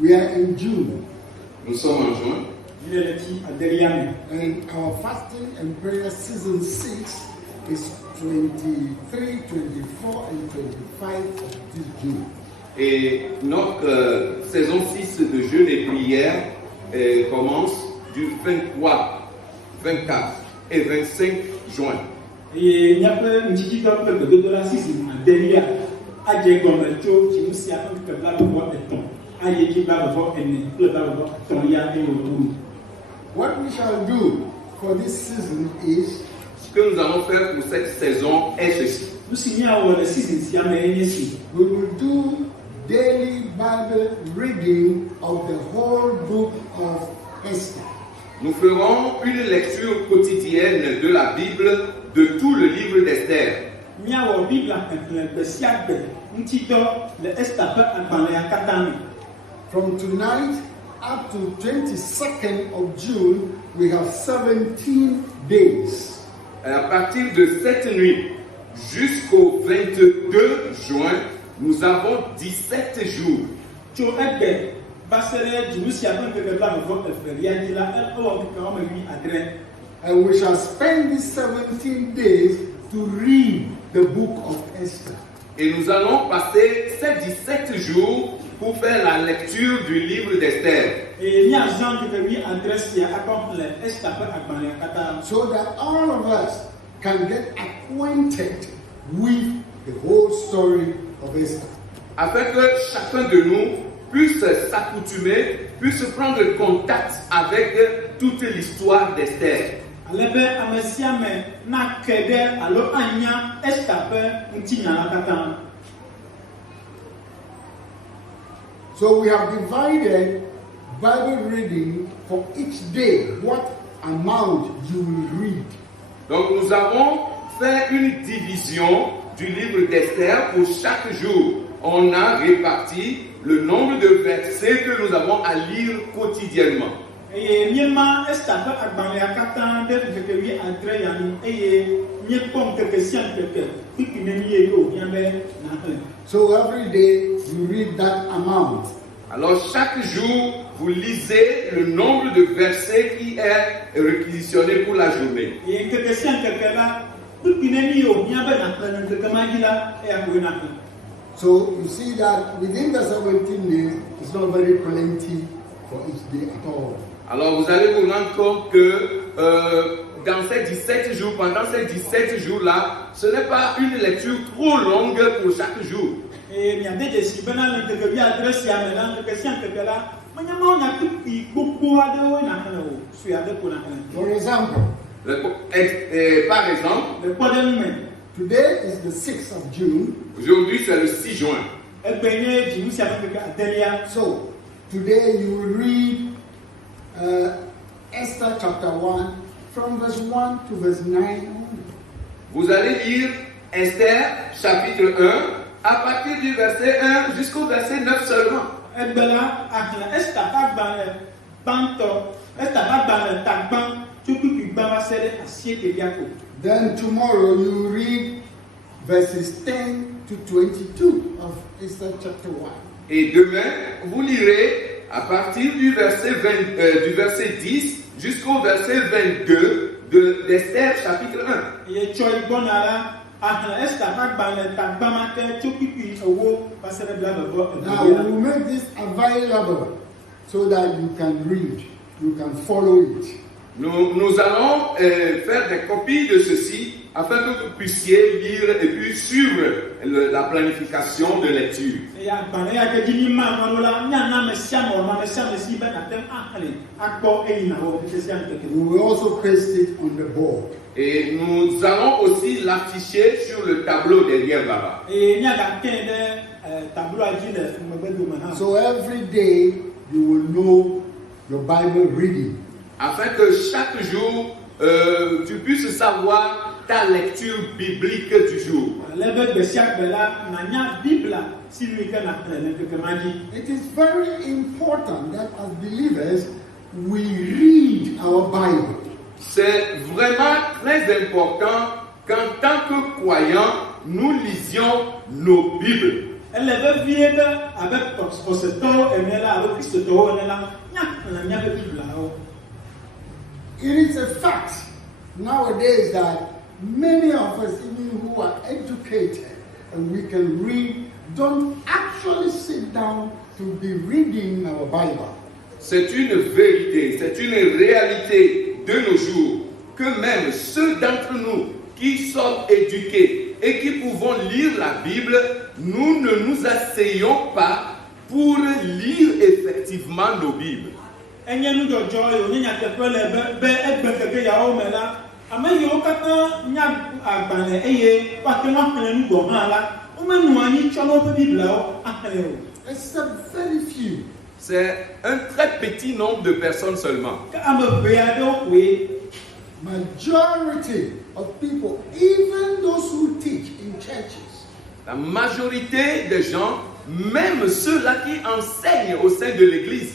We are in June. Nous sommes en juin. And our fasting and prayer season 6 is 23, 24, and 25 of this June. Et notre saison 6 de jeûne et prière commence du 23, 24 et 25 juin. Et il n'y a pas une petite étape de la saison derrière. What we shall do for this season is, ce que nous allons faire pour cette saison est ceci. We will do daily Bible reading of the whole book of Esther. Nous ferons une lecture quotidienne de la Bible, de tout le livre d'Esther. From tonight up to 22nd of June, we have 17 days. À partir de cette nuit jusqu'au 22 juin, nous avons 17 jours. And we shall spend these 17 days to read the book of Esther. Et nous allons passer ces 17 jours pour faire la lecture du livre d'Esther. So that all of us can get acquainted with the whole story of Esther. Afin que chacun de nous puisse s'accoutumer, puisse prendre contact avec toute l'histoire d'Esther. So we have divided Bible reading for each day, what amount you will read. Donc nous avons fait une division du livre d'Esther pour chaque jour. On a réparti le nombre de versets que nous avons à lire quotidiennement. So every day you read that amount. Alors chaque jour, vous lisez le nombre de versets qui est réquisitionné pour la journée. So you see that within the 17 days, it's not very plenty for each day at all. Alors vous allez vous rendre compte que dans ces 17 jours, pendant ces 17 jours-là, ce n'est pas une lecture trop longue pour chaque jour. For example, par exemple, today is the 6th of June. Aujourd'hui c'est le 6 juin. So today you will read Esther chapter 1 from verse 1 to verse 9. Vous allez lire Esther chapitre 1 à partir du verset 1 jusqu'au verset 9 seulement. Then tomorrow you read verses 10 to 22 of Esther chapter 1. Et demain, vous lirez à partir du verset 10 jusqu'au verset 22 d'Esther chapitre 1. Now we will make this available so that you can read, you can follow it. Nous allons faire des copies de ceci afin que vous puissiez lire et puis suivre la planification de lecture. We will also paste it on the board. Et nous allons aussi l'afficher sur le tableau derrière là-bas. So every day you will know your Bible reading. Afin que chaque jour tu puisses savoir ta lecture biblique du jour. It is very important that as believers we read our Bible. C'est vraiment très important qu'en tant que croyants, nous lisions nos Bibles. Elle avait vu avec ce temps et là avec ce temps et là, il y a Bible là. It is a fact nowadays that many of us, even who are educated and we can read, don't actually sit down to be reading our Bible. C'est une vérité, c'est une réalité de nos jours que même ceux d'entre nous qui sommes éduqués et qui pouvons lire la Bible, nous ne nous asseyons pas pour lire effectivement nos Bibles. Except very few. C'est un très petit nombre de personnes seulement. Majority of people, even those who teach in churches, La majorité des gens, même ceux-là qui enseignent au sein de l'église,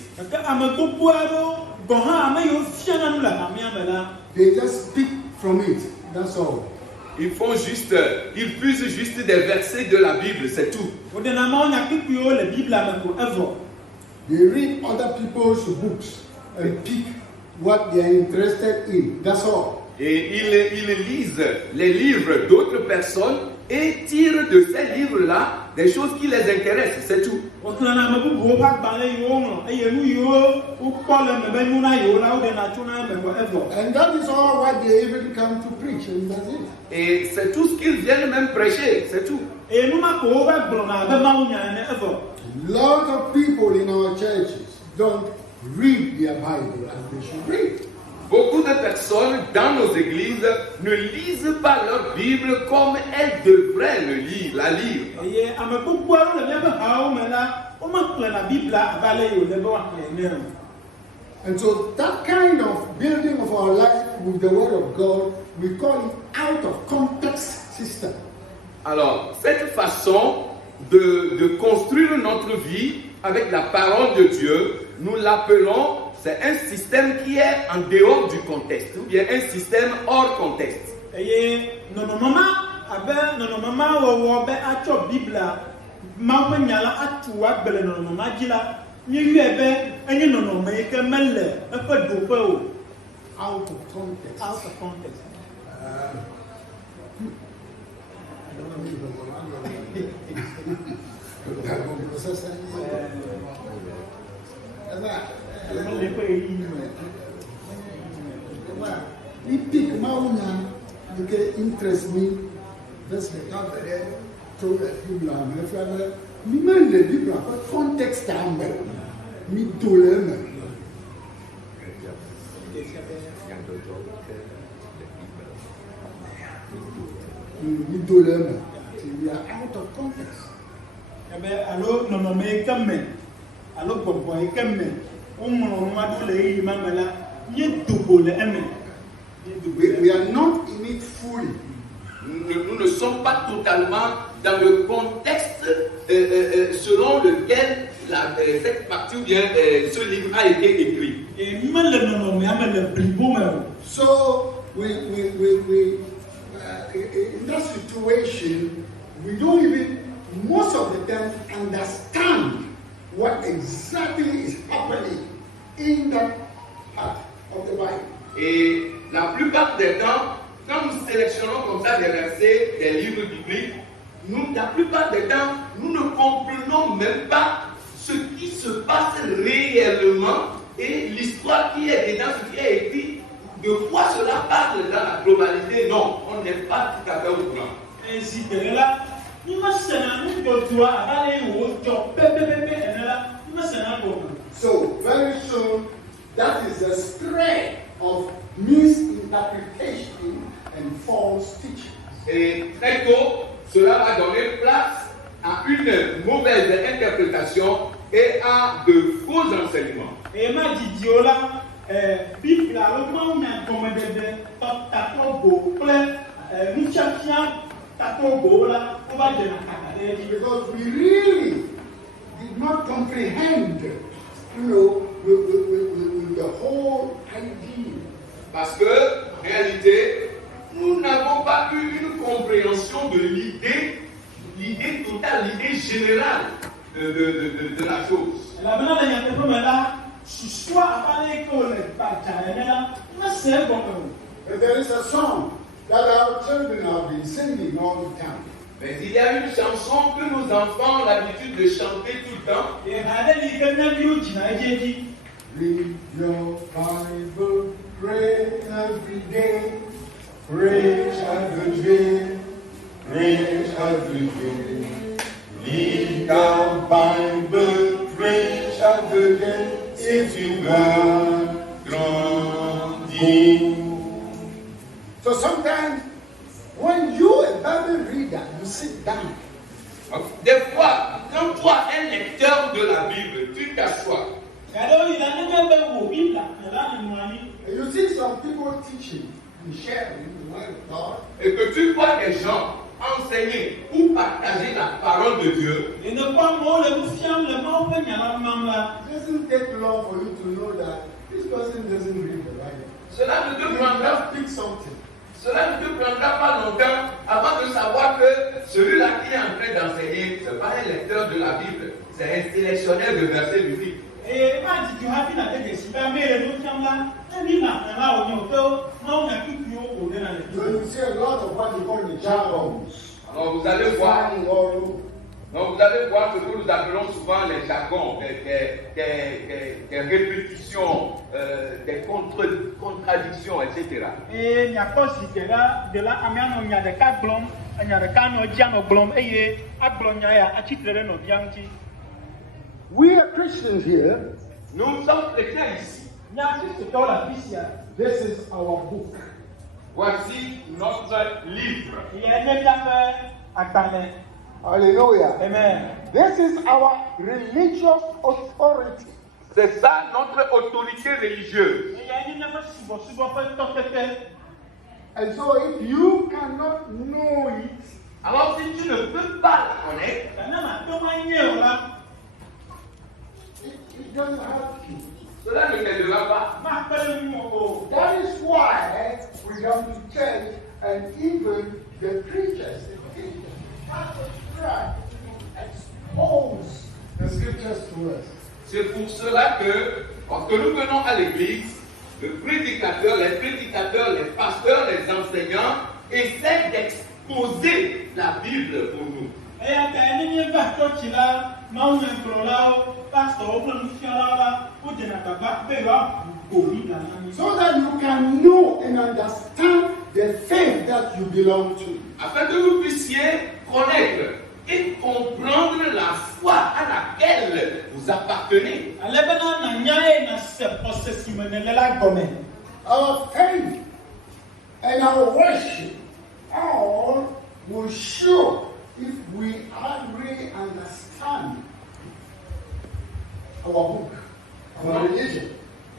they just speak from it. That's all. ils puisent juste des versets de la Bible, c'est tout. They read other people's books and pick what they are interested in. That's all. Et ils lisent les livres d'autres personnes et tirent de ces livres-là des choses qui les intéressent, c'est tout. And that is all what they even come to preach, and that's it. Et c'est tout ce qu'ils viennent même prêcher, c'est tout. A lot of people in our churches don't read their Bible as they should read. Beaucoup de personnes dans nos églises ne lisent pas leur Bible comme elles devraient la lire. And so that kind of building of our life with the Word of God, we call it out of context system. Alors, cette façon de construire notre vie avec la parole de Dieu, nous l'appelons, c'est un système qui est en dehors du contexte, ou bien un système hors contexte. Out of context. Out of context. He pick Mauna, okay, interest me. That's the cover to the Bible. Me man the Bible, but context am me to learn. Me to learn. We are out of context. Alors, non, mais comme alors, pourquoi comme we are not in it fully. Nous ne sommes pas totalement dans le contexte selon lequel cette partie ou bien ce livre a été écrit. So in that situation, we don't even most of the time understand what exactly is happening in that part of the Bible. Et la plupart des temps, quand nous sélectionnons comme ça des versets, des livres bibliques, la plupart des temps, nous ne comprenons même pas ce qui se passe réellement et l'histoire qui est dedans, ce qui est écrit, de quoi cela parle dans la globalité. Non, on n'est pas tout à fait au courant. Ainsi que là, so very soon, that is a spread of misinterpretation and false teaching. Et très tôt, cela va donner place à une mauvaise interprétation et à de faux enseignements. Et ma didiola, Bible, alors moi on a commandé de tapo plein, because we really did not comprehend, with the whole idea. Parce que, en réalité, nous n'avons pas eu une compréhension de l'idée l'idée totale, l'idée générale de la chose. La maintenant, il y a un peu là, soit à parler que le bataille, mais c'est bon. But there is a song that our children have been singing all the time. Mais il y a une chanson que nos enfants ont l'habitude de chanter tout le temps. Et regardez, il y a un peu de Read your Bible, pray every day, pray every day, pray every day. Read your Bible, pray every day, if you want grandir. So sometimes, when you a Bible reader, you sit down. Des fois, quand toi, un lecteur de la Bible, tu t'assois. And you see some people teaching and sharing the word of God. Et que tu vois des gens enseigner ou partager la parole de Dieu. It doesn't take long for you to know that this person doesn't read the Bible. Cela ne te prendra, Pick something. cela ne te prendra pas longtemps avant de savoir que celui-là qui est en train d'enseigner, ce n'est pas un lecteur de la Bible, c'est un sélectionneur de versets bibliques. Et quand tu as vu la tête de Siba, mais le nom là, tu as là, on est non, mais plus plus haut, on est dans les So you see a lot of what you call the jargons. Alors vous allez voir, Flying all over. donc vous allez voir ce que nous appelons souvent les jargons, des répétitions, des contradictions, etc. Et il y a pas si de là, il y a des cas blonds, il y a des cas non blonds, et il y a blond, il y a un titre de nos biens. We are Christians here. Nous sommes chrétiens ici. This is our book. Voici notre livre. Hallelujah. Amen. This is our religious authority. C'est ça notre autorité religieuse. And so if you cannot know it, Alors si tu ne peux pas la connaître, it doesn't help you. cela ne t'aidera pas. That is why we come to church and even the preachers, the teachers, have to try to expose the scriptures to us. C'est pour cela que, lorsque nous venons à l'église, le prédicateur, les prédicateurs, les pasteurs, les enseignants essaient d'exposer la Bible pour nous. So that you can know and understand the faith that you belong to. Afin que vous puissiez connaître et comprendre la foi à laquelle vous appartenez. Our faith and our worship all will show if we really understand our book, our religion.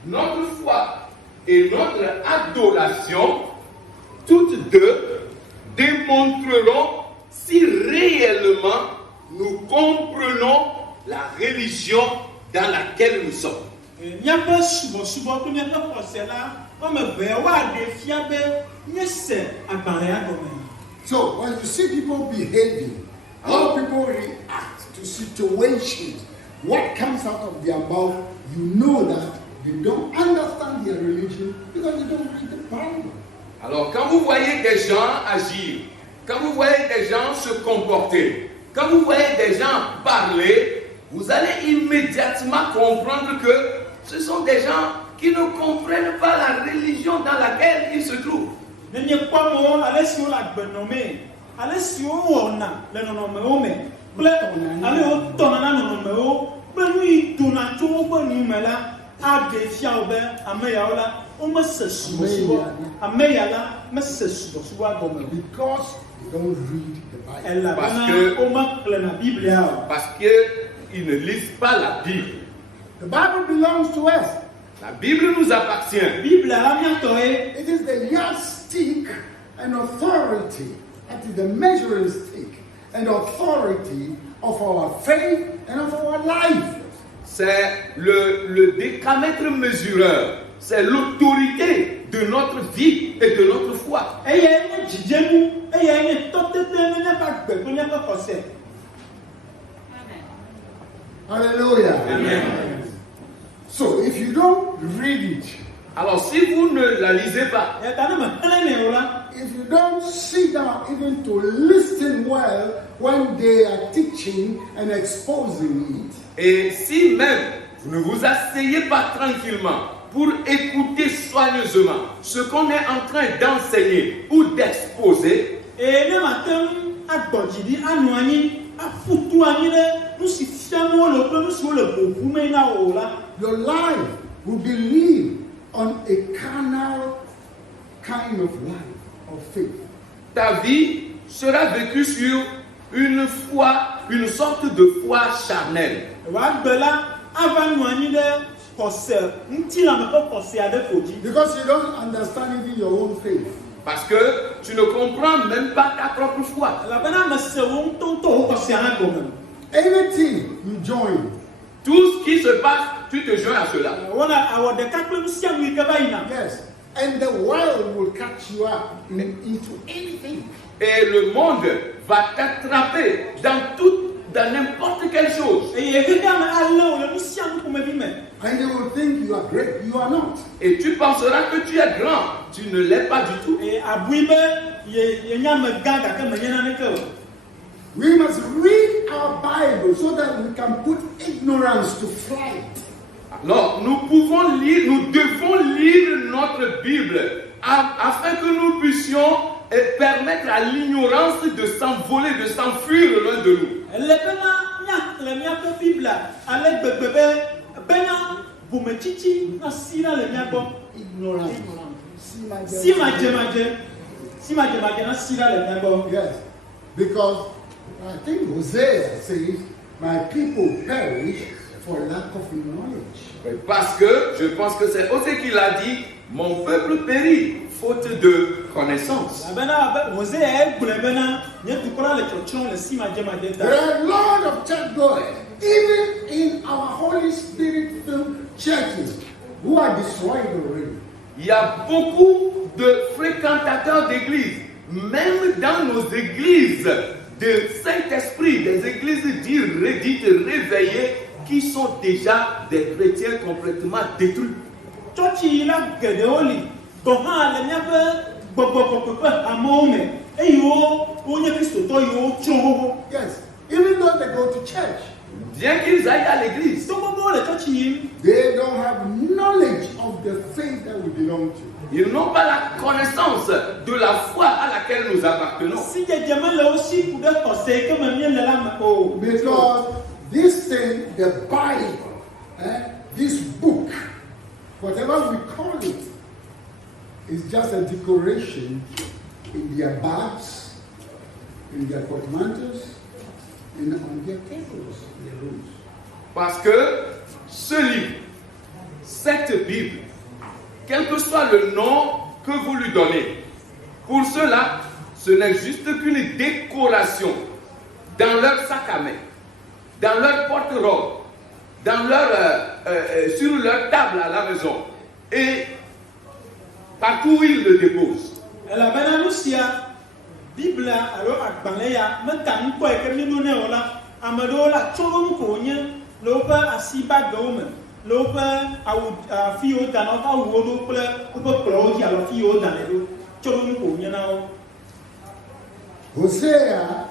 Notre foi et notre adoration, toutes deux, démontreront si réellement nous comprenons la religion dans laquelle nous sommes. So when you see people behaving, how people react to situations, what comes out of their mouth, you know that they don't understand their religion because they don't read the Bible. Alors quand vous voyez des gens agir, quand vous voyez des gens se comporter, quand vous voyez des gens parler, vous allez immédiatement comprendre que ce sont des gens qui ne comprennent pas la religion dans laquelle ils se trouvent. Because they don't read the Bible. Parce qu'ils ne lisent pas la Bible. The Bible belongs to us. La Bible nous appartient. It is the yardstick and authority, that is the measuring stick and authority of our faith and of our life. C'est le décamètre mesureur, c'est l'autorité de notre vie et de notre foi. Hallelujah. Amen. So if you don't read it, Alors si vous ne la lisez pas, if you don't sit down even to listen well when they are teaching and exposing it, et si même vous ne vous asseyez pas tranquillement pour écouter soigneusement ce qu'on est en train d'enseigner ou d'exposer, your life will be lived on a carnal kind of life of faith. ta vie sera vécue sur une foi, une sorte de foi charnelle. Because you don't understand even your own faith. Parce que tu ne comprends même pas ta propre foi. Anything you join, Tout ce qui se passe, tu te joins à cela. yes, and the world will catch you up into anything. Et le monde va t'attraper dans n'importe quelle chose. And they will think you are great. You are not. Et tu penseras que tu es grand. Tu ne l'es pas du tout. We must read our Bible so that we can put ignorance to flight. Alors, nous devons lire notre Bible afin que nous puissions permettre à l'ignorance de s'envoler, de s'enfuir loin de nous. Ignorance. Yes, because I think Hosea says, "My people perish for lack of knowledge." Parce que je pense que c'est aussi qu'il a dit, mon peuple périt faute de connaissance. There are a lot of churchgoers, even in our Holy Spirit-filled churches, who are destroyed already. Il y a beaucoup de fréquentateurs d'église, même dans nos églises de Saint-Esprit, des églises dites réveillées, qui sont déjà des chrétiens complètement détruits. Yes, even though they go to church, Bien qu'ils aillent à l'église, they don't have knowledge of the faith that we belong to. ils n'ont pas la connaissance de la foi à laquelle nous appartenons. Because this thing, the Bible, this book, whatever we call it, is just a decoration in their bags, in their portmanteaus, and on their tables, their rooms. Parce que ce livre, cette Bible, quel que soit le nom que vous lui donnez, pour cela, ce n'est juste qu'une décoration dans leur sac à main, dans leur porte-robe, sur leur table à la maison et partout où ils le déposent. Hosea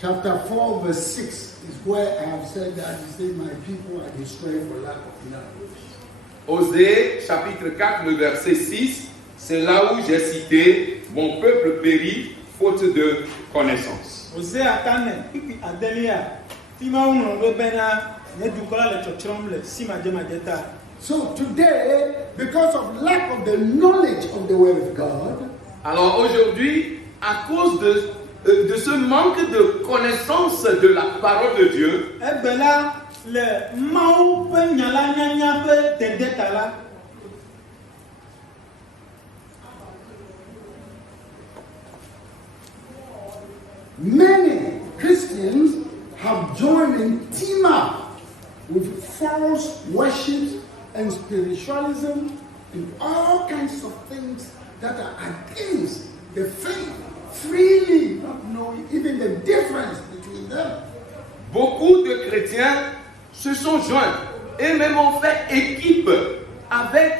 chapter 4 verse 6 is where I have said that he said, "My people are destroyed for lack of knowledge." Osée, chapitre 4, le verset 6, c'est là où j'ai cité « Mon peuple périt faute de connaissance ». So today, because of lack of the knowledge of the word of God, alors aujourd'hui, à cause de ce manque de connaissance de la parole de Dieu, many Christians have joined in team up with false worship and spiritualism in all kinds of things that are against the faith, freely not knowing even the difference between them. Beaucoup de chrétiens se sont joints et même ont fait équipe avec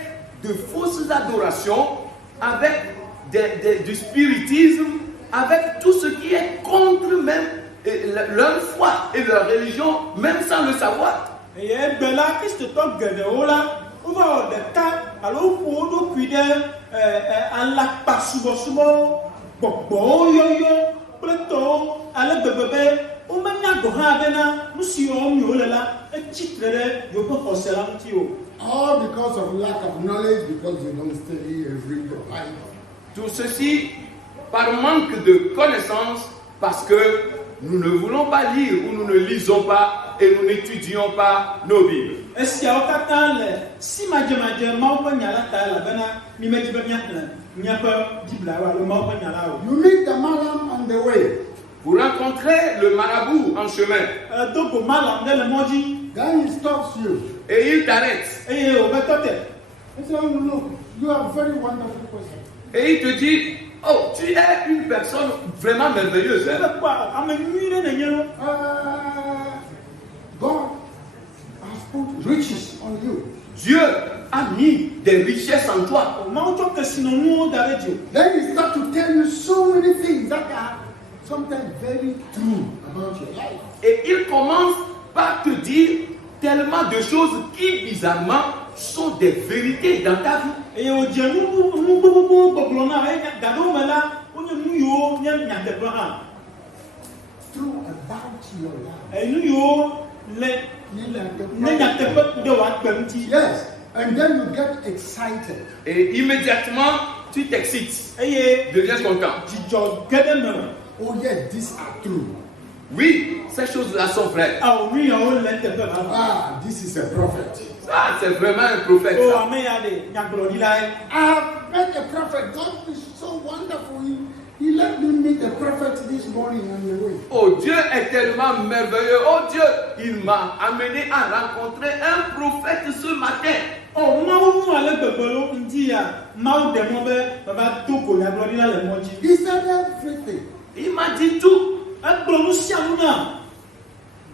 de fausses adorations, avec du spiritisme, avec tout ce qui est contre même leur foi et leur religion, même sans le savoir. Et bela Christ to gedewo la o va o de ka alo fu do kuide ala pasubo gbogbo yoyo pleto ale bebebe o manya go ha bena musi o mi o lela e chitrere yo ko osela mti o. All because of lack of knowledge, because you don't study and read the Bible. Tout ceci par manque de connaissances, parce que nous ne voulons pas lire ou nous ne lisons pas et nous n'étudions pas nos Bibles. Est-ce si ma You meet the malam on the way. Vous rencontrez le marabout en chemin. Then he stops you. Et il t'arrête. He says, oh, look, you are a very wonderful person. Et il te dit, oh, tu es une personne vraiment merveilleuse. Hein? God has put riches on you. Dieu a mis des richesses en toi. Then he starts to tell you so many things that are sometimes very true about your life. Et il commence par te dire tellement de choses qui, bizarrement, sont des vérités dans ta vie. True about your life. Yes, and then you get excited. Et immédiatement, tu t'excites. Deviens content. Oh yes, these are true. Oui, ces choses-là sont vraies. Ah, this is a prophet. Ah, c'est vraiment un prophète. I have met a prophet. God is so wonderful. He let me meet a prophet this morning on the way. Oh, Dieu est tellement merveilleux. Oh Dieu, il m'a amené à rencontrer un prophète ce matin. He said everything. Il m'a dit tout.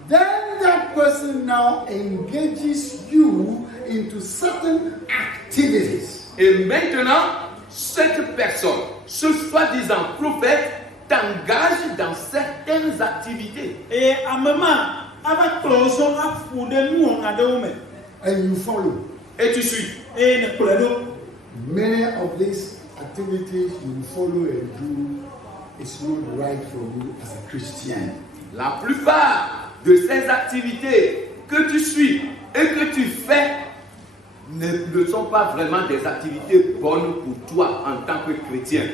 Then that person now engages you into certain activities. Et maintenant, cette personne, ce soi-disant prophète, t'engage dans certaines activités. And you follow. Et tu suis. Many of these activities you follow and do is not right for you as a Christian. La plupart de ces activités que tu suis et que tu fais ne sont pas vraiment des activités bonnes pour toi en tant que chrétien.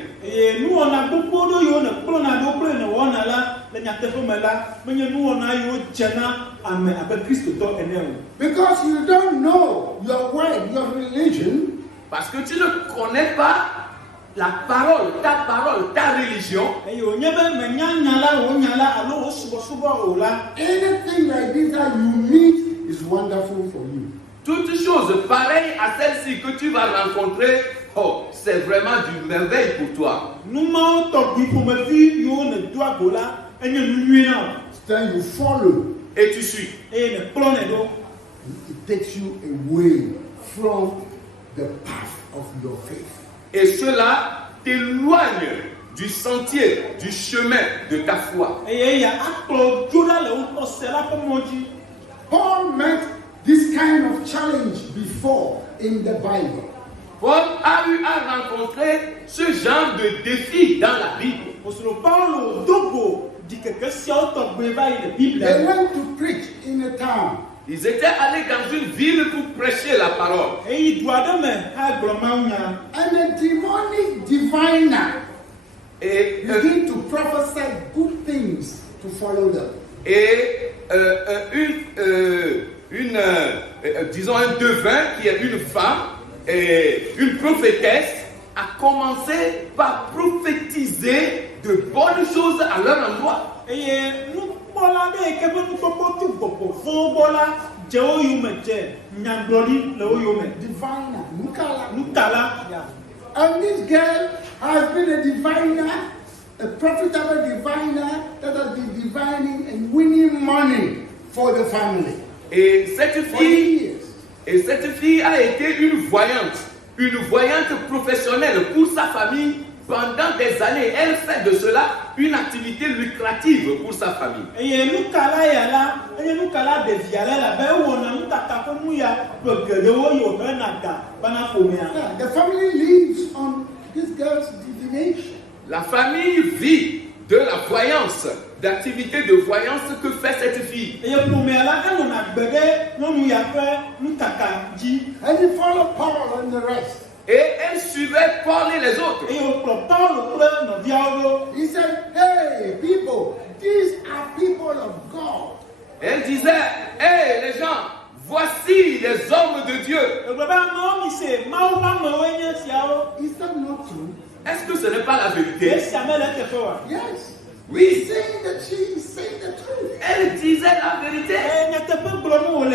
Because you don't know your word, your religion. Parce que tu ne connais pas la parole, ta religion. Anything like this that you meet is wonderful for you. Toute chose pareille à celle-ci que tu vas rencontrer, oh, c'est vraiment du merveille pour toi. Then you follow. Et tu suis. It takes you away from the path of your faith. Et cela t'éloigne du sentier, du chemin de ta foi. Paul met this kind of challenge before in the Bible. Paul a eu à rencontrer ce genre de défi dans la Bible. They went to preach in a town. Ils étaient allés dans une ville pour prêcher la parole. And a demonic diviner began to prophesy good things to follow them. Et disons un devin qui est une femme, et une prophétesse, a commencé par prophétiser de bonnes choses à leur endroit. Diviner, Nukala. Nutala. And this girl has been a diviner, a profitable diviner that has been divining and winning money for the family. Et cette For fille, years. a été une voyante professionnelle pour sa famille pendant des années. Elle fait de cela une activité lucrative pour sa famille. Et Nukala yala, et Nukala deviala la ben on a Nutaka comme ya le gueule yo benaka bana fomea. Yeah, the family lives on this girl's divination. La famille vit de la voyance, d'activité de voyance que fait cette fille. Et fomea la quand on a bébé, non nous ya fait Nutaka ji. And he followed Paul and the rest. Et elle suivait Paul et les autres. Et on prend le plan no dialo. He said, hey, people, these are people of God. Elle disait, hé les gens, voici les hommes de Dieu. Le baba non mi se mau pa mo wenye siao. Is that not true? Est-ce que ce n'est pas la Et vérité? ça me l'a fait quoi? Yes. Oui, He's saying that she is saying the truth. elle disait la vérité. Et n'était pas glomo ole.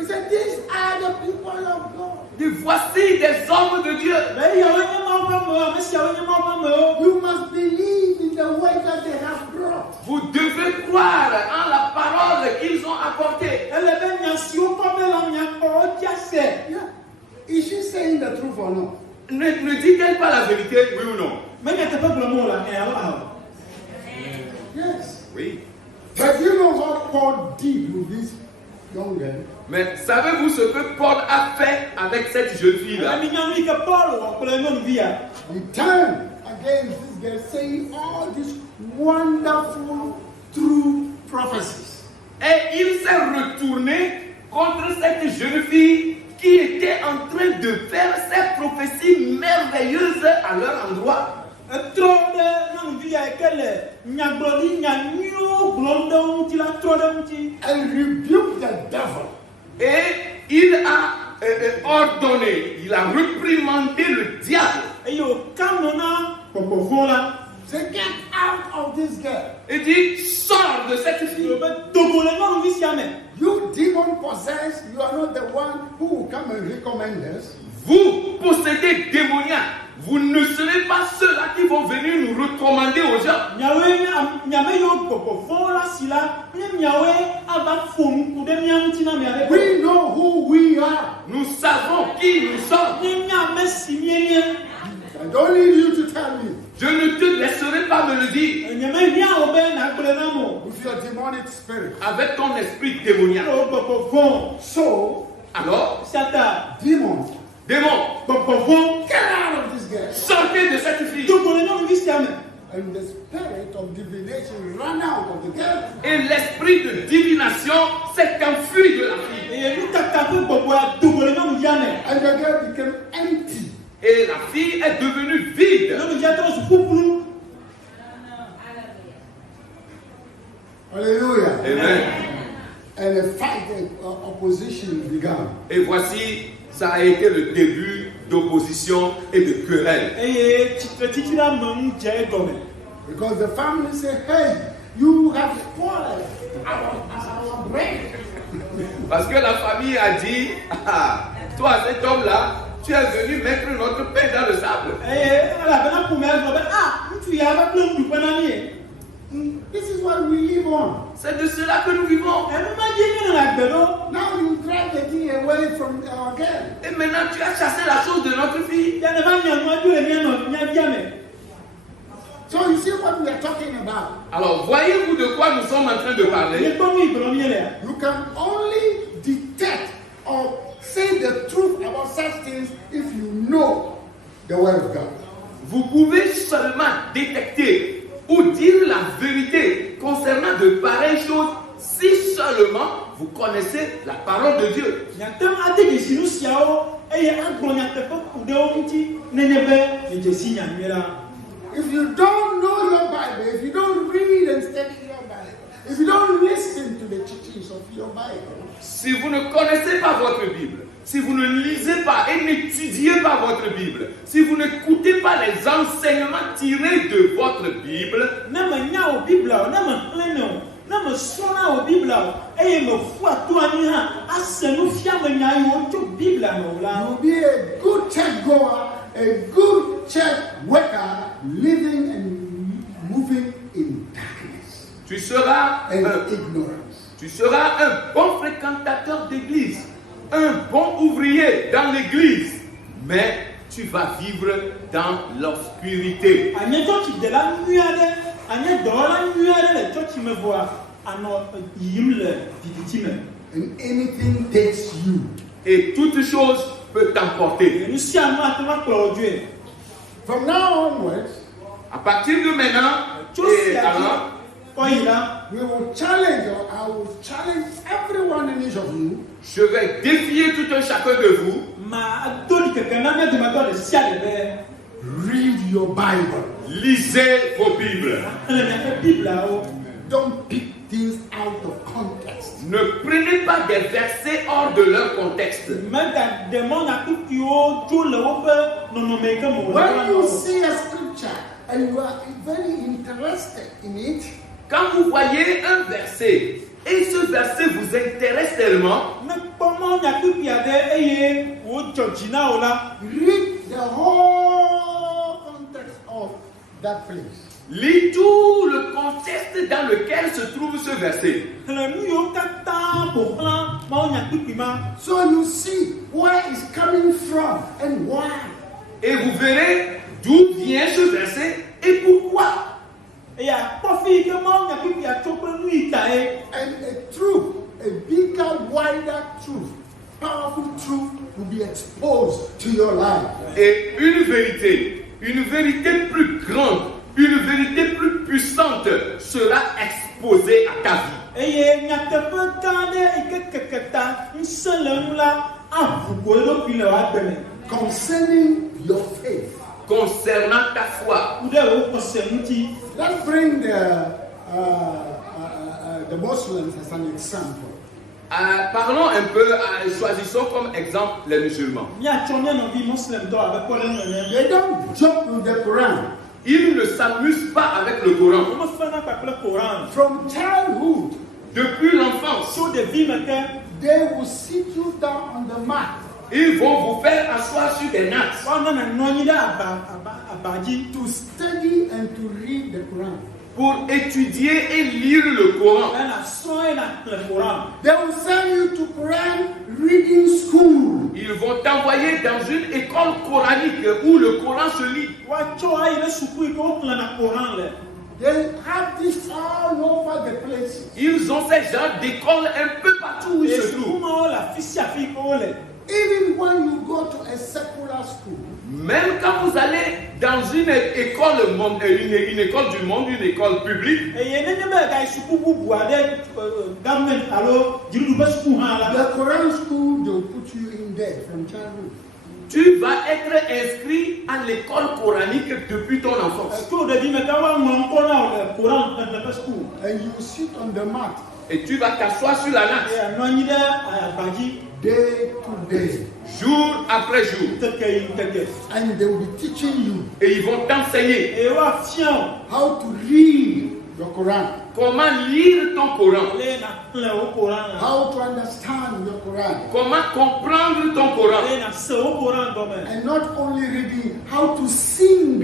He said, these are the people of God. Et voici des hommes de Dieu. Mais il y a wenye mau pa mo, mais si ya wenye mau pa mo. You must believe in the word that they have brought. Vous devez croire en la parole qu'ils ont apportée. Elle est bien si on peut la mia ko ti ase. Yeah. Is she saying the truth or not? Ne dit-elle pas la vérité, oui ou non? Mais n'était pas glomo là, mais alors. Yes. Oui. But you know what Paul did with this young girl? Mais savez-vous ce que Paul a fait avec cette jeune fille-là? Mi nyam ni que Paul o ko le non via. He turned against this girl, saying all these wonderful, true prophecies. Et il s'est retourné contre cette jeune fille qui était en train de faire ces prophéties merveilleuses à leur endroit. Trop de non via que le nyagbodi nyanyo glondo ti la trop de ti. And rebuked the devil. Et il a ordonné, il a réprimandé le diable. Et yo kamona popo vola. Say, get out of this girl. Et dit, sors de cette fille. Yo be togo le non via mais. You demon possessed, you are not the one who will come and recommend us. Vous possédez démoniaque. Vous ne serez pas ceux-là qui vont venir nous recommander aux gens. Nyame yo popo vola sila. Nyawe aba fonu ku de nyam tina me ale. We know who we are. Nous savons qui nous sommes. Nyame si mienye. I don't need you to tell me. Je ne te laisserai pas me le dire. Nyame nya obe na gbere na mo. With your demonic spirit. Avec ton esprit démoniaque. O popo von. So, Alors, Sata. demons, démon, Popo von. get out of this girl. sortez de cette fille. Togo le non via mais. And the spirit of divination ran out of the girl. Et l'esprit de divination s'est enfui de la fille. Et nous t'attendons pour togo le non via mais. And the girl became empty. Et la fille est devenue vide. Non via trop su poupou. Hallelujah. Amen. And a fight, opposition began. Et voici, ça a été le début d'opposition et de querelle. Et le titula me j'ai gomme. Because the family said, hey, you have spoiled our bread. Parce que la famille a dit, ah, toi cet homme-là, tu es venu mettre notre pain dans le sable. Et la bana pour me gomme. Ah, tu y as pas plein du panani. This is what we live on. C'est de cela que nous vivons. Et nous m'a dit que la gbero. Now you drive the thing away from our girl. Et maintenant tu as chassé la chose de notre fille. Ya ne va nya mo du le mien non nya via mais. So you see what we are talking about. Alors voyez-vous de quoi nous sommes en train de Les parler? pommes gbero mien là. You can only detect or say the truth about such things if you know the word of God. Vous pouvez seulement détecter ou dire la vérité concernant de pareilles choses si seulement vous connaissez la parole de Dieu. Nya tem ate ki sinu siao e ya agro nya te ko de onti nenebe ni jesi nya mira. If you don't know your Bible, if you don't read and study your Bible, if you don't listen to the teachings of your Bible, Si vous ne connaissez pas votre Bible, si vous ne lisez pas et n'étudiez pas votre Bible, si vous n'écoutez pas les enseignements tirés de votre Bible, Na ma nya o bibla na ma pleno na me sona o Bible e me fu atu ani ha asenu fia me nya yo to Bible no la. You'll be a good church goer, a good church worker, living and moving in darkness Tu seras and un ignorance. Tu seras un bon fréquentateur d'église, un bon ouvrier dans l'église, mais tu vas vivre dans l'obscurité. Anye church de la muade, anye do la muade le church me voa ano yim le diditime. And anything takes you. Et toute chose peut t'emporter. Nous si anu atuma Dieu. From now onwards, À partir de maintenant, et alors, we will challenge, or I will challenge every one and each of you je vais défier tout un chacun de vous. read your Bible. Lisez vos Bibles. Don't pick things out of context. Ne prenez pas des versets hors de leur contexte. When you see a scripture and you are very interested in it, Quand vous voyez un verset et ce verset vous intéresse tellement, read the whole context of that place. lis tout le contexte dans lequel se trouve ce verset. So you see where it's coming from and why. Et vous verrez d'où vient ce verset et pourquoi. And a truth, a bigger, wider truth, powerful truth will be exposed to your life. Et une vérité plus grande, une vérité plus puissante sera exposée à ta vie. Concerning your faith. Concernant ta foi. Let's bring the Muslims as an example. Parlons un peu, choisissons comme exemple les musulmans. They don't joke with the Quran. Ils ne s'amusent pas avec le Coran. From childhood, Depuis l'enfance, they will sit you down on the mat ils vont vous faire asseoir sur des nattes to study and to read the Quran. pour étudier et lire le Coran. They will send you to Quran reading school. Ils vont t'envoyer dans une école coranique où le Coran se lit. They have this all over the places. Ils ont ces genres d'écoles un peu partout où ils se trouvent. Even when you go to a secular school, Même quand vous allez dans une école du monde, une école publique, the Quran school, they'll put you in there from childhood. tu vas être inscrit à l'école coranique depuis ton enfance. And you sit on the mat Et tu vas t'asseoir sur la natte, day to day. jour après jour. And they will be teaching you Et ils vont t'enseigner how to read the Quran, comment lire ton Coran, how to understand the Quran. comment comprendre ton Coran. And not only reading, how to sing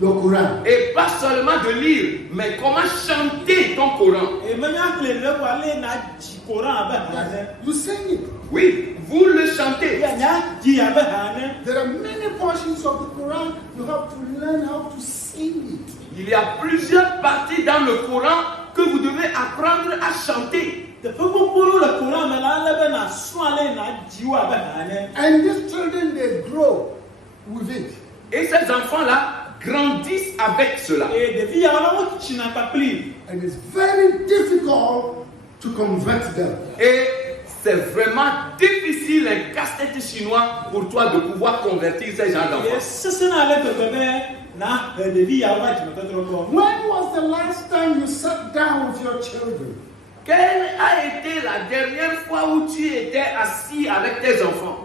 the Quran. Et pas seulement de lire, mais comment chanter ton Coran. You sing it. Oui, vous le chantez. There are many portions of the Quran you have to learn how to sing it. Il y a plusieurs parties dans le Coran que vous devez apprendre à chanter. And these children, they grow with it. Et ces enfants-là grandissent avec cela. And it's very difficult to convert them. Et c'est vraiment difficile, un casse-tête chinois pour toi de pouvoir convertir ces gens d'enfants. When was the last time you sat down with your children? Quelle a été la dernière fois où tu étais assis avec tes enfants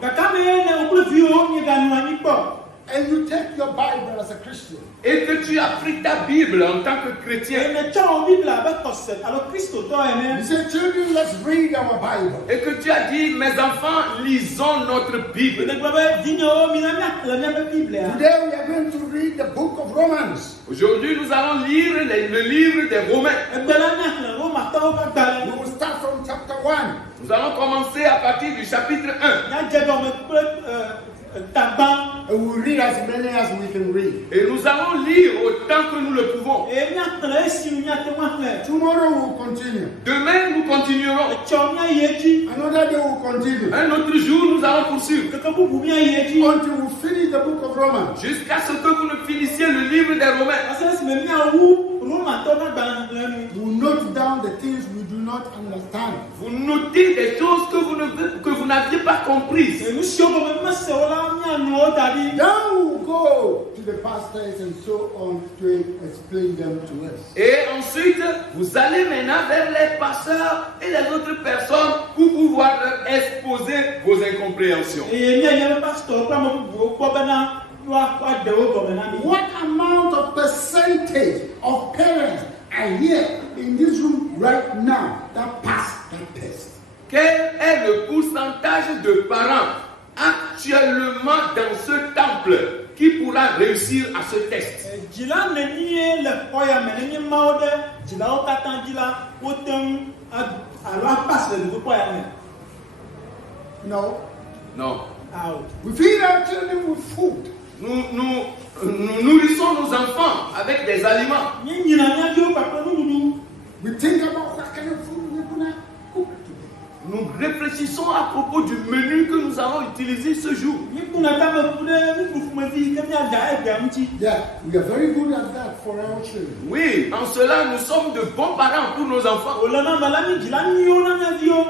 and you take your Bible as a Christian, et que tu as pris ta Bible en tant que chrétien, ene tsɔ wo Bible abe kɔse alo kristotɔ you ene. say, children, let's read our Bible. et que tu as dit, mes enfants, lisons notre Bible. Ene gblɔ be vinyewo mina miaxlẽ miabe Biblia. Today we are going to read the book of Romans. Aujourd'hui, nous allons lire le livre des Romains. Egbe la miaxlẽ Romatɔwo ƒe We agbalẽ. will start from chapter 1. Nous allons commencer à partir du chapitre 1. Miadze gɔme kple tagbã. And we'll read as many as we can read. Et nous allons lire autant que nous le pouvons. Eye miaxlẽ esi miate ŋu axlẽ. Tomorrow we'll continue. Demain, nous continuerons. Etsɔ miayi edzi. Another day we'll continue. Un autre jour, nous allons poursuivre. Keke bubu miayi edzi. Until we finish the book of Romans. Jusqu'à ce que vous ne finissiez le livre des Romains. Parce que esime miawu Romatɔwo ƒe agbalẽ xlẽ nu. We'll note down the things we do not understand. Vous notez des choses que vous n'aviez pas comprises. Enu siwo gɔme mese wo la mianɔ wo da ɖi. Then we'll go to the pastors and so on to explain them to us. Et ensuite, vous allez maintenant vers les pasteurs et les autres personnes pour pouvoir leur exposer vos incompréhensions. Eye miayi ƒe pasitɔwo kple ame bubuwo kpɔ bena woaɖe wo gɔme na mi. What amount of percentage of parents are here in this room right now that pass that test? Quel est le pourcentage de parents actuellement dans ce temple qui pourra réussir à ce test? Dzila nenye le xɔ ya me nenye mawo ɖe dzilawo katã dzi la wote ŋu alo apasi le dukɔ ya me. No. Non. Awo. We feed our children with food. Nous nourrissons nos enfants avec des aliments. Nye nyina miaviwo kpakple nuɖuɖu. We think about what kind of food we're going to cook today. Nous réfléchissons à propos du menu que nous allons utiliser ce jour. Mikuna tame ƒu ɖe nuɖuƒumevi ke miada egbea ŋuti. Yeah, we are very good at that for our children. Oui, en cela, nous sommes de bons parents pour nos enfants. Wòle na me la mi dzila nyuiwo na miaviwo.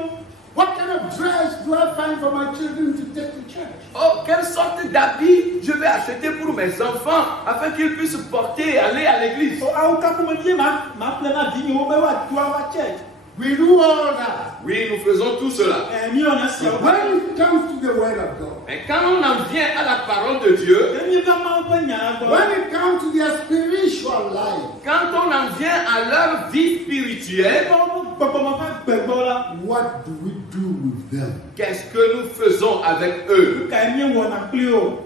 What kind of dress do I find for my children to take to church? Oh, quelle sorte d'habit je vais acheter pour mes enfants afin qu'ils puissent porter et aller à l'église? So awo kaƒomevie ma ƒle na vinyewo be woado ava church. We do all that. Oui, nous faisons tout cela. Miwɔna siawo. When it comes to the word of God, Mais quand on en vient à la parole de Dieu, Ke mieva Mawu ƒe nya gbɔ. when it comes to their spiritual life, quand on en vient à leur vie spirituelle, Ebe woƒe gbɔgbɔme ƒe gbegbɔ la. what do we do with them? qu'est-ce que nous faisons avec eux? Kae miewɔna kpli wo.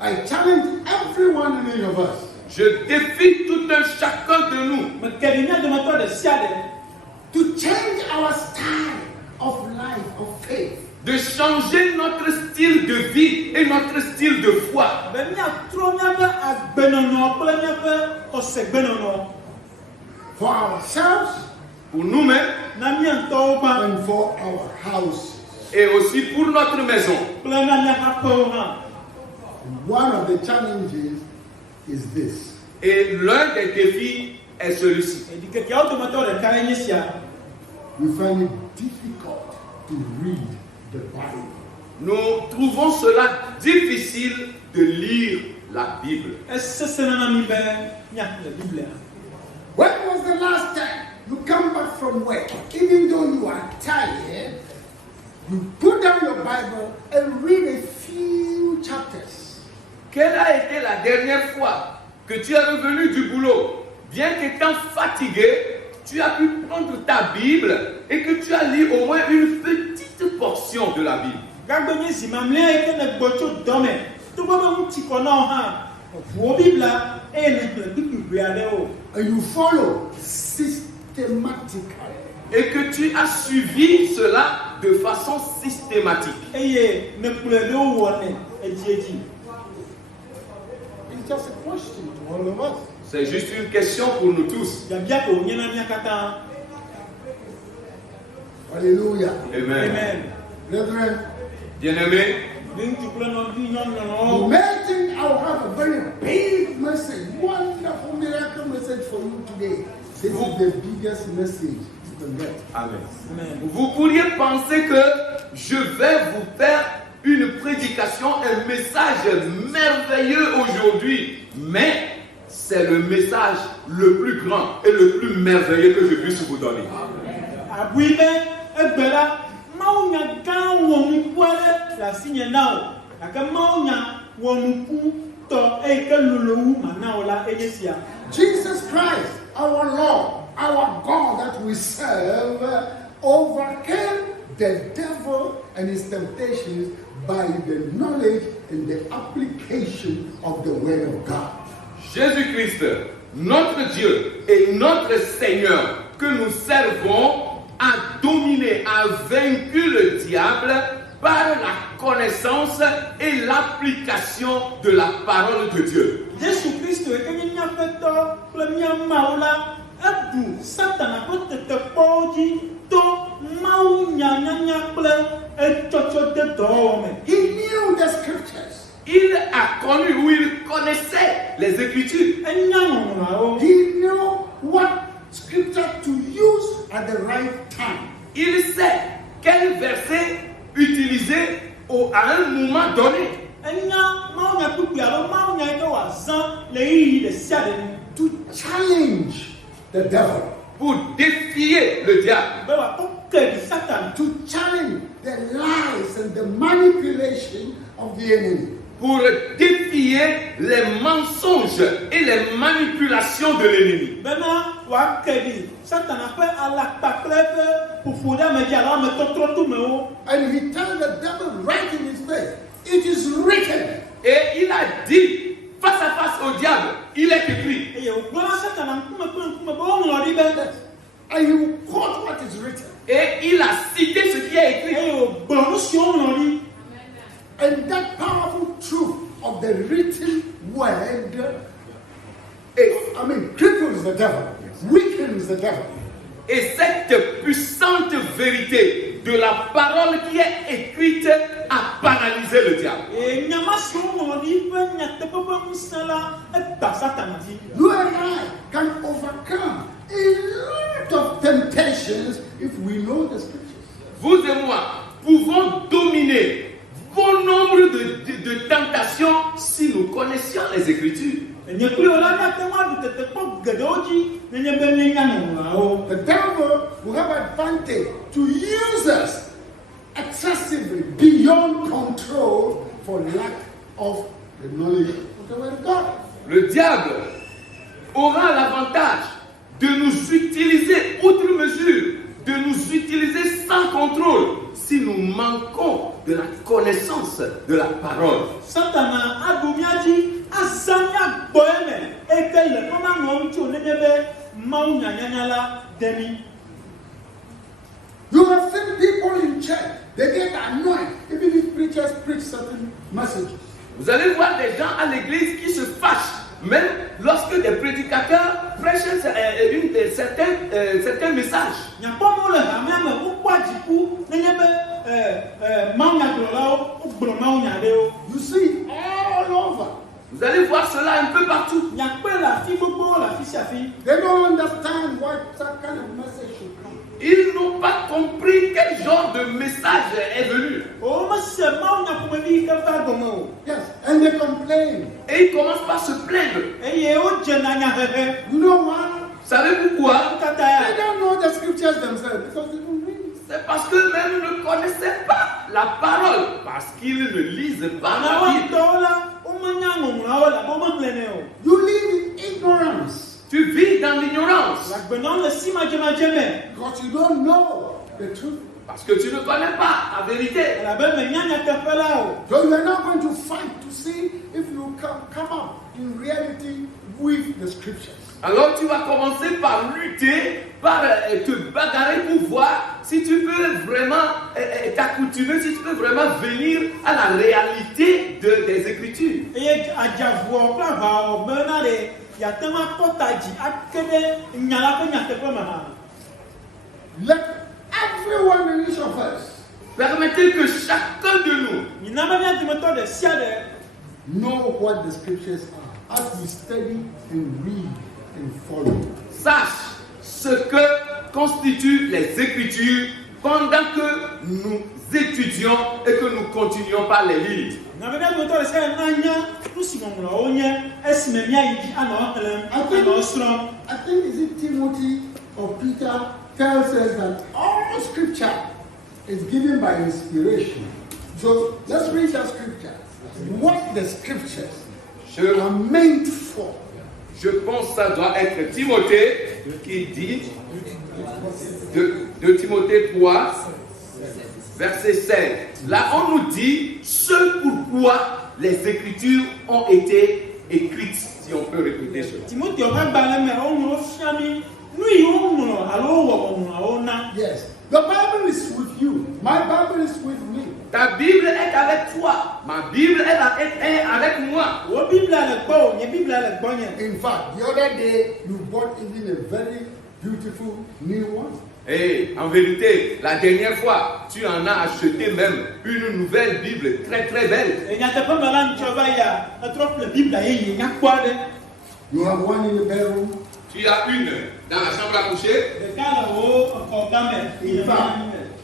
I challenge every one and any of us Je défie tout un chacun de nous Meke ɖi mia dometɔ ɖe sia ɖe. to change our style of life, of faith. de changer notre style de vie et notre style de foi. Be miatrɔ miaƒe agbenɔnɔ kple miaƒe xɔsegbenɔnɔ. For ourselves Pour nous-mêmes Na mia ŋutɔwo ƒã and for our houses. et aussi pour notre maison. kple na miaƒe aƒewo hã. One of the challenges is this. Et l'un des défis est celui-ci. Edikekeawo dometɔ ɖeka nye sia. We find it difficult to read the Bible. Nous trouvons cela difficile de lire la Bible. Esesẽna na mi be miaxlẽ Biblia. When was the last time you come back from work, even though you are tired, you put down your Bible and read a few chapters? Quelle a été la dernière fois que tu es revenu du boulot, bien qu'étant fatigué, tu as pu prendre ta Bible et que tu as lu au moins une petite portion de la Bible? Gagbe nye zi mamlɛa yi ke ne gbɔ tso dɔme, togbɔ be ŋuti kɔ na wo hã, ʋuwo Biblia eye ne xlẽ kpikpikpui aɖewo. And you follow systematically. Et que tu as suivi cela de façon systématique. Eye ne kplɔe ɖe wo wɔnɛ edziedzi. It's just a question to all of us. C'est juste une question pour nous tous. Biabia ko wònye na mia katã. Hallelujah. Amen. Amen. Brethren, Bien-aimés, Ne ŋutsu kple nɔvi you nyɔnuwo. may think I will have a very big message, wonderful miracle message for you today. This is the biggest message you can get. Amen. Amen. Vous pourriez penser que je vais vous faire une prédication, un message merveilleux aujourd'hui, mais c'est le message le plus grand et le plus merveilleux que je puisse vous donner. Abui be egbe la, Mawu nya gã wɔm la signe na o ka maunya wonuku to e ke lulu mana ola ejesia. Jesus Christ, our Lord, our God that we serve, overcame the devil and his temptations by the knowledge and the application of the word of God. Jésus-Christ, notre Dieu et notre Seigneur que nous servons, a dominé, a vaincu le diable par la connaissance et l'application de la parole de Dieu. Jésus-Christ est venu n'appelle-t-on le mien maola abu Satan a côté te podi to mau nya ple et chocho de dorme. He knew the scriptures. Il a connu ou il connaissait les Écritures. He knew what scripture to use at the right time. Il sait quel verset utiliser à un moment donné. To challenge the devil. Pour défier le diable. To challenge the lies and the manipulation of the enemy. Pour défier les mensonges et les manipulations de l'ennemi. And he tells the devil right in his face, it is written. Et il a dit face à face au diable, il est écrit. And he will quote what is written. Et il a cité ce qui est écrit. And that powerful truth of the written word, cripples the devil, weakens the devil. Et cette puissante vérité de la parole qui est écrite a paralysé le diable. You and I can overcome a lot of temptations if we know the scriptures. Vous et moi pouvons dominer bon nombre de tentations si nous connaissions les Écritures. The devil will have advantage to use us excessively beyond control for lack of the knowledge of the word of God. Le diable aura l'avantage de nous utiliser outre mesure, de nous utiliser sans contrôle si nous manquons de la connaissance de la parole. You have seen people in church, they get annoyed even if preachers preach certain messages. Vous allez voir des gens à l'église qui se fâchent, même lorsque des prédicateurs prêchent certains messages. You see all over. Vous allez voir cela un peu partout. They don't understand what that kind of message should come. Ils n'ont pas compris quel genre de message est venu. Yes, and they complain. Et ils commencent par se plaindre. You know why? Savez pourquoi? They don't know the scriptures themselves because they don't read it. C'est parce qu'eux-mêmes ne connaissaient pas la parole, parce qu'ils ne lisent pas la Bible. You live in ignorance Tu vis dans l'ignorance because you don't know the truth. parce que tu ne connais pas la vérité. So you are not going to fight to see if you can come up in reality with the scriptures. Alors tu vas commencer par lutter, par te bagarrer pour voir si tu peux vraiment t'accoutumer, si tu peux vraiment venir à la réalité des Écritures. Let everyone in each of us Permettez que chacun de nous know what the scriptures are as we study and read and follow. sache ce que constituent les Écritures pendant que nous étudions et que nous continuons par les lire. I think is it Timothy or Peter tells us that all scripture is given by inspiration So let's read the scripture. What the scriptures Je, are meant for. je pense que ça doit être Timothée qui dit, de Timothée 3, verset 16. Là, on nous dit ce pourquoi les Écritures ont été écrites, si on peut répéter cela. Yes. The Bible is with you. My Bible is with me. Ta Bible est avec toi. Ma Bible est avec moi. In fact, the other day you bought even a very beautiful new one. Et en vérité, la dernière fois, tu en as acheté même une nouvelle Bible très très belle. You have one in the bedroom. Tu as une dans la chambre à coucher. In fact,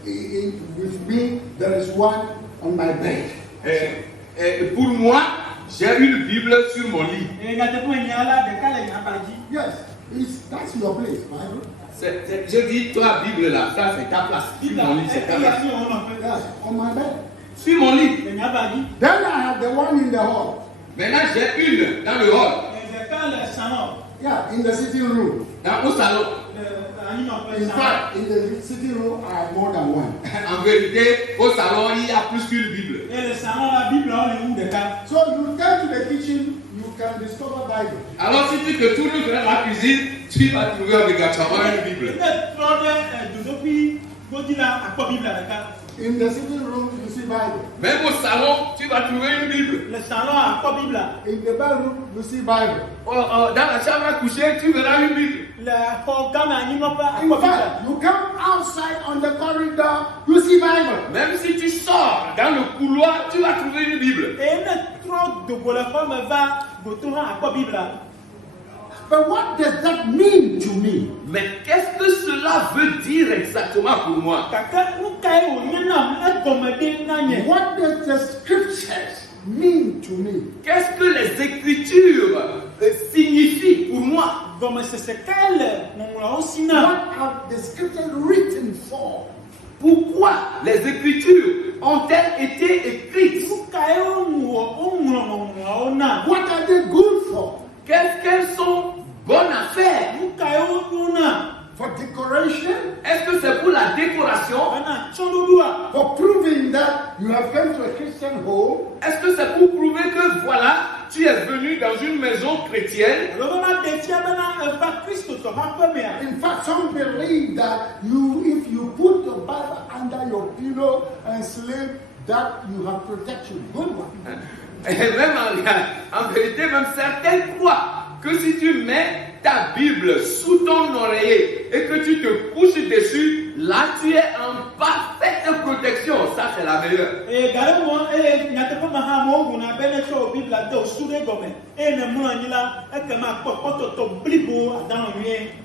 with me, there is one on my bed. Et pour moi, j'ai une Bible sur mon lit. Yes, that's your place, Bible. Je dis, toi, Bible là, ça c'est ta place. Sur mon lit, c'est ta place. Yes, on my bed. Sur mon lit. Then I have the one in the hall. Maintenant, j'ai une dans le hall. Yeah, in the sitting room. Au salon. In fact, in the sitting room, I have more than one. En vérité, au salon, il y a plus qu'une Bible. So you come to the kitchen, you can discover Bible. Alors, si tu te tournes vers la cuisine, tu vas trouver obligatoirement une Bible. In the sitting room, you see Bible. Même au salon, tu vas trouver une Bible. In the bedroom, you see Bible. Dans la chambre à coucher, tu verras une Bible. In fact, you come outside on the corridor, you see Bible. Même si tu sors dans le couloir, tu vas trouver une Bible. But what does that mean to me? Mais qu'est-ce que cela veut dire exactement pour moi? What does the scriptures mean to me? Qu'est-ce que les Écritures signifient pour moi? What are the scriptures written for? Pourquoi les Écritures ont-elles été écrites? What are they good for? Qu'est-ce qu'elles sont bonnes à faire? For decoration? Est-ce que c'est pour la décoration? For proving that you have come to a Christian home? Est-ce que c'est pour prouver que voilà, tu es venu dans une maison chrétienne? In fact, some believe that if you put your Bible under your pillow and sleep, that you have protection. Good one. Et même en vérité, même certains croient que si tu mets ta Bible sous ton oreiller et que tu te couches dessus, là tu es en parfaite protection. Ça c'est la meilleure.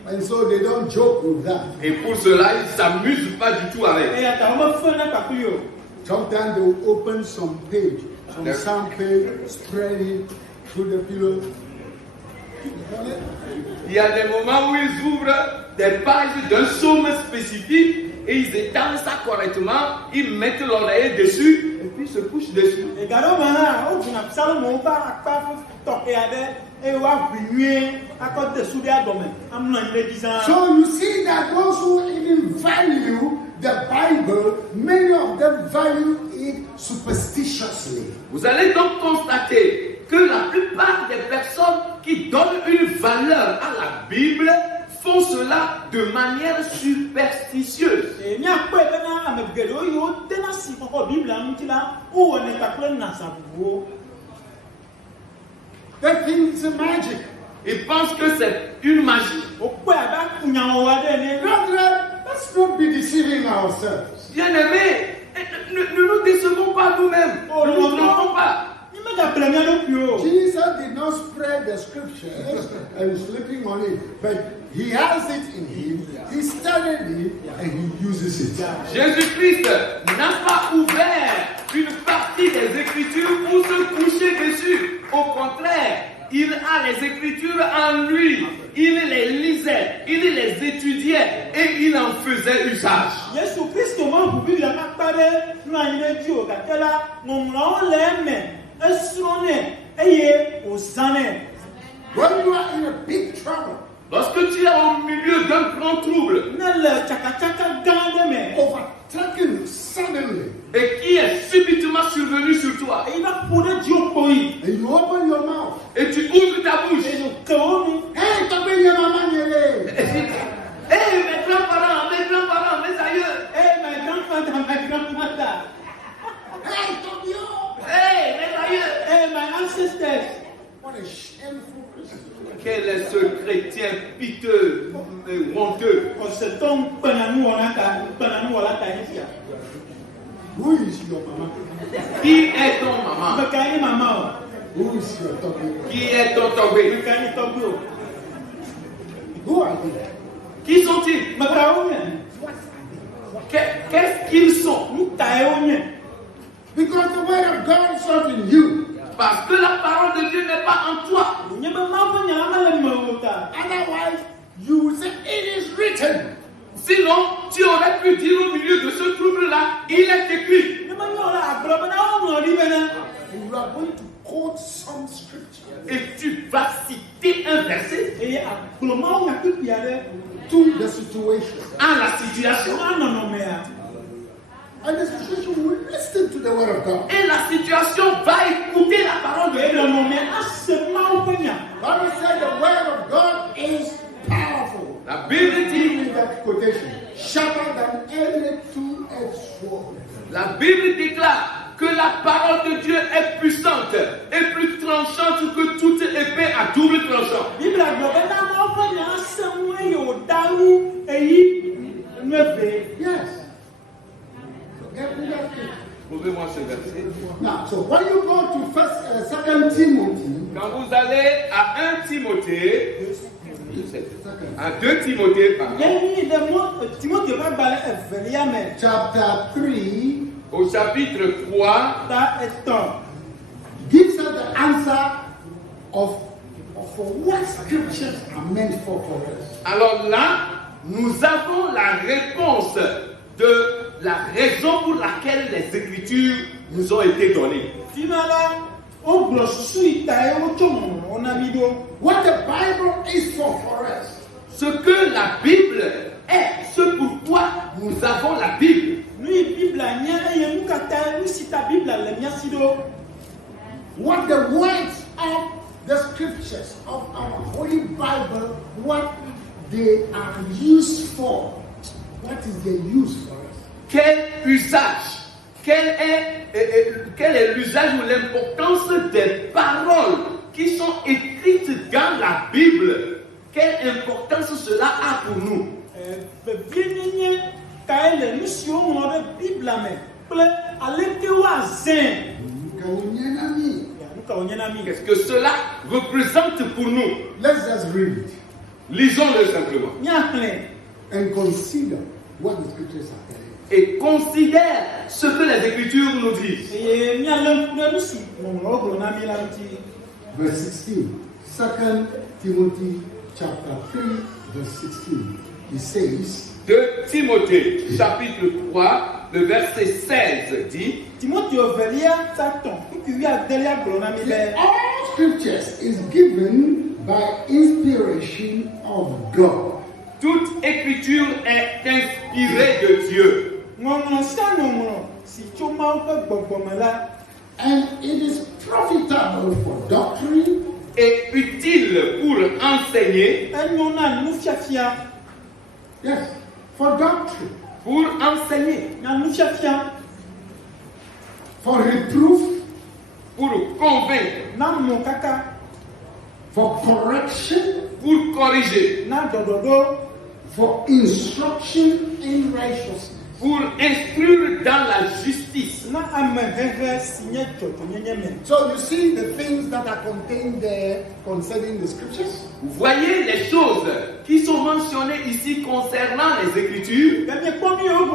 And so they don't joke with that. Et pour cela, ils ne s'amusent pas du tout avec. Sometimes they will open some page, some page, spread it through the pillow. Il y a des moments où ils ouvrent des pages d'un psaume spécifique et ils étendent ça correctement, ils mettent l'oreiller dessus et puis ils se couchent dessus. So you see that those who even value the Bible, many of them value it superstitiously. Vous allez donc constater que la plupart des personnes qui donnent une valeur à la Bible font cela de manière superstitieuse. They think it's a magic. Ils pensent que c'est une magie. Let's not be deceiving ourselves. Bien-aimés, ne nous décevons pas nous-mêmes. Ne nous trompons pas. Jesus did not spread the scriptures and sleeping on it, but he has it in him, he studied it, and he uses it. Jésus-Christ n'a pas ouvert une partie des Écritures pour se coucher dessus. Au contraire, il a les Écritures en lui. Il les lisait, il les étudiait et il en faisait usage. Yesu Kristo ma bubi la makpade na ine dio kakela ngomlo leme esrone eye osane. When you are in a big trouble, Lorsque tu es au milieu d'un grand trouble Na le chaka gande me. overtaken suddenly, et qui est subitement survenu sur toi, E ina pone dio koi. and you open your mouth, et tu ouvres ta bouche, E no kaomi. hey, Tobenye Mama Nyele. hey, mes grands-parents, mes aïeux, Hey, my grandmother. Hey, Tobio. hey, mes aïeux. Hey, my ancestors. What a shameful Christian. Quel est ce chrétien piteux, honteux? On se tombe penanu wala ta ifia. Who is your mama? Qui est ton maman? Bekani mama. Who is your Tobio? Qui est ton tombé? Bekani tobio. Who are they? Qui sont-ils? Makaomi. Qu'est-ce qu'ils sont? Mutaomi. Because the word of God is not in you. Parce que la parole de Dieu n'est pas en toi. Nyebe mafu nyama le mawuta. Otherwise, you will say, it is written. Sinon, tu aurais pu dire au milieu de ce trouble-là, il est écrit. Nyebe nyola agloba na omo ribena. And you are going to quote some scripture Et tu vas citer un verset E agloma o ngapipiade. to the situation. à la situation. Anono mea. And the situation will listen to the word of God. Et la situation va écouter la parole de E Dieu. lo mo me asema o penya. Bible said the word of God is powerful. La Bible dit, In that quotation, sharper than any two-edged sword. la Bible déclare que la parole de Dieu est puissante et plus tranchante que toute épée à double tranchant. Bible agloba na mo penya asemu e yo dawu eyi nwefe. Yes. Get rid of it. Trouvez-moi ce verset. Now, so when you go to Second Timothy, Quand vous allez à 1 Timothée, à 2 Timothée, pardon, Yeni de mo Timothée ba gbale evelia me. chapter 3, au chapitre 3, Ta eton. gives us the answer of what scriptures are meant for us. alors là, nous avons la réponse de la raison pour laquelle les Écritures nous ont été données. Finala o glo susu ita e o chomo ona mido. What the Bible is for us. Ce que la Bible est, ce pourquoi nous avons la Bible. Nui Bible nya e ye mukata ni sita Bible le nya sido. What the words of the scriptures of our Holy Bible, what they are used for. What is their use for us? Quel usage, quel est l'usage ou l'importance des paroles qui sont écrites dans la Bible? Quelle importance cela a pour nous? Bienyenye ka ele mission mo de Bible me. Ple aleke wa zen. Ya nuka onyena mi. Qu'est-ce que cela représente pour nous? Let's just read it Lisons-le simplement. Nya hle. and consider what the scriptures are telling. Et considère ce que les Écritures nous disent. E nya len kude nusi mo lo glo na mi la nti. Verse 16. 2 Timothy chapter 3, verse 16. It says, 2 Timothée, chapitre 3, le verset 16 dit, Timothée ovelia taton. Kuki wi adelia glo na mi be. all scriptures is given by inspiration of God. toute écriture est inspirée de Dieu. Ngomno sa ngomno si choma o pe gbogbome la. And it is profitable for doctrine, Et utile pour enseigner, Enyo na nu fiafia. yes, for doctrine, pour enseigner, Na nu fiafia. for reproof, pour convaincre, Na mo kaka. for correction, pour corriger, Na dododo. for instruction in righteousness. pour instruire dans la justice. Na amehehe sinye jojo nyenye me. So you see the things that are contained there concerning the scriptures. Vous voyez les choses qui sont mentionnées ici concernant les Écritures. Bebe komi o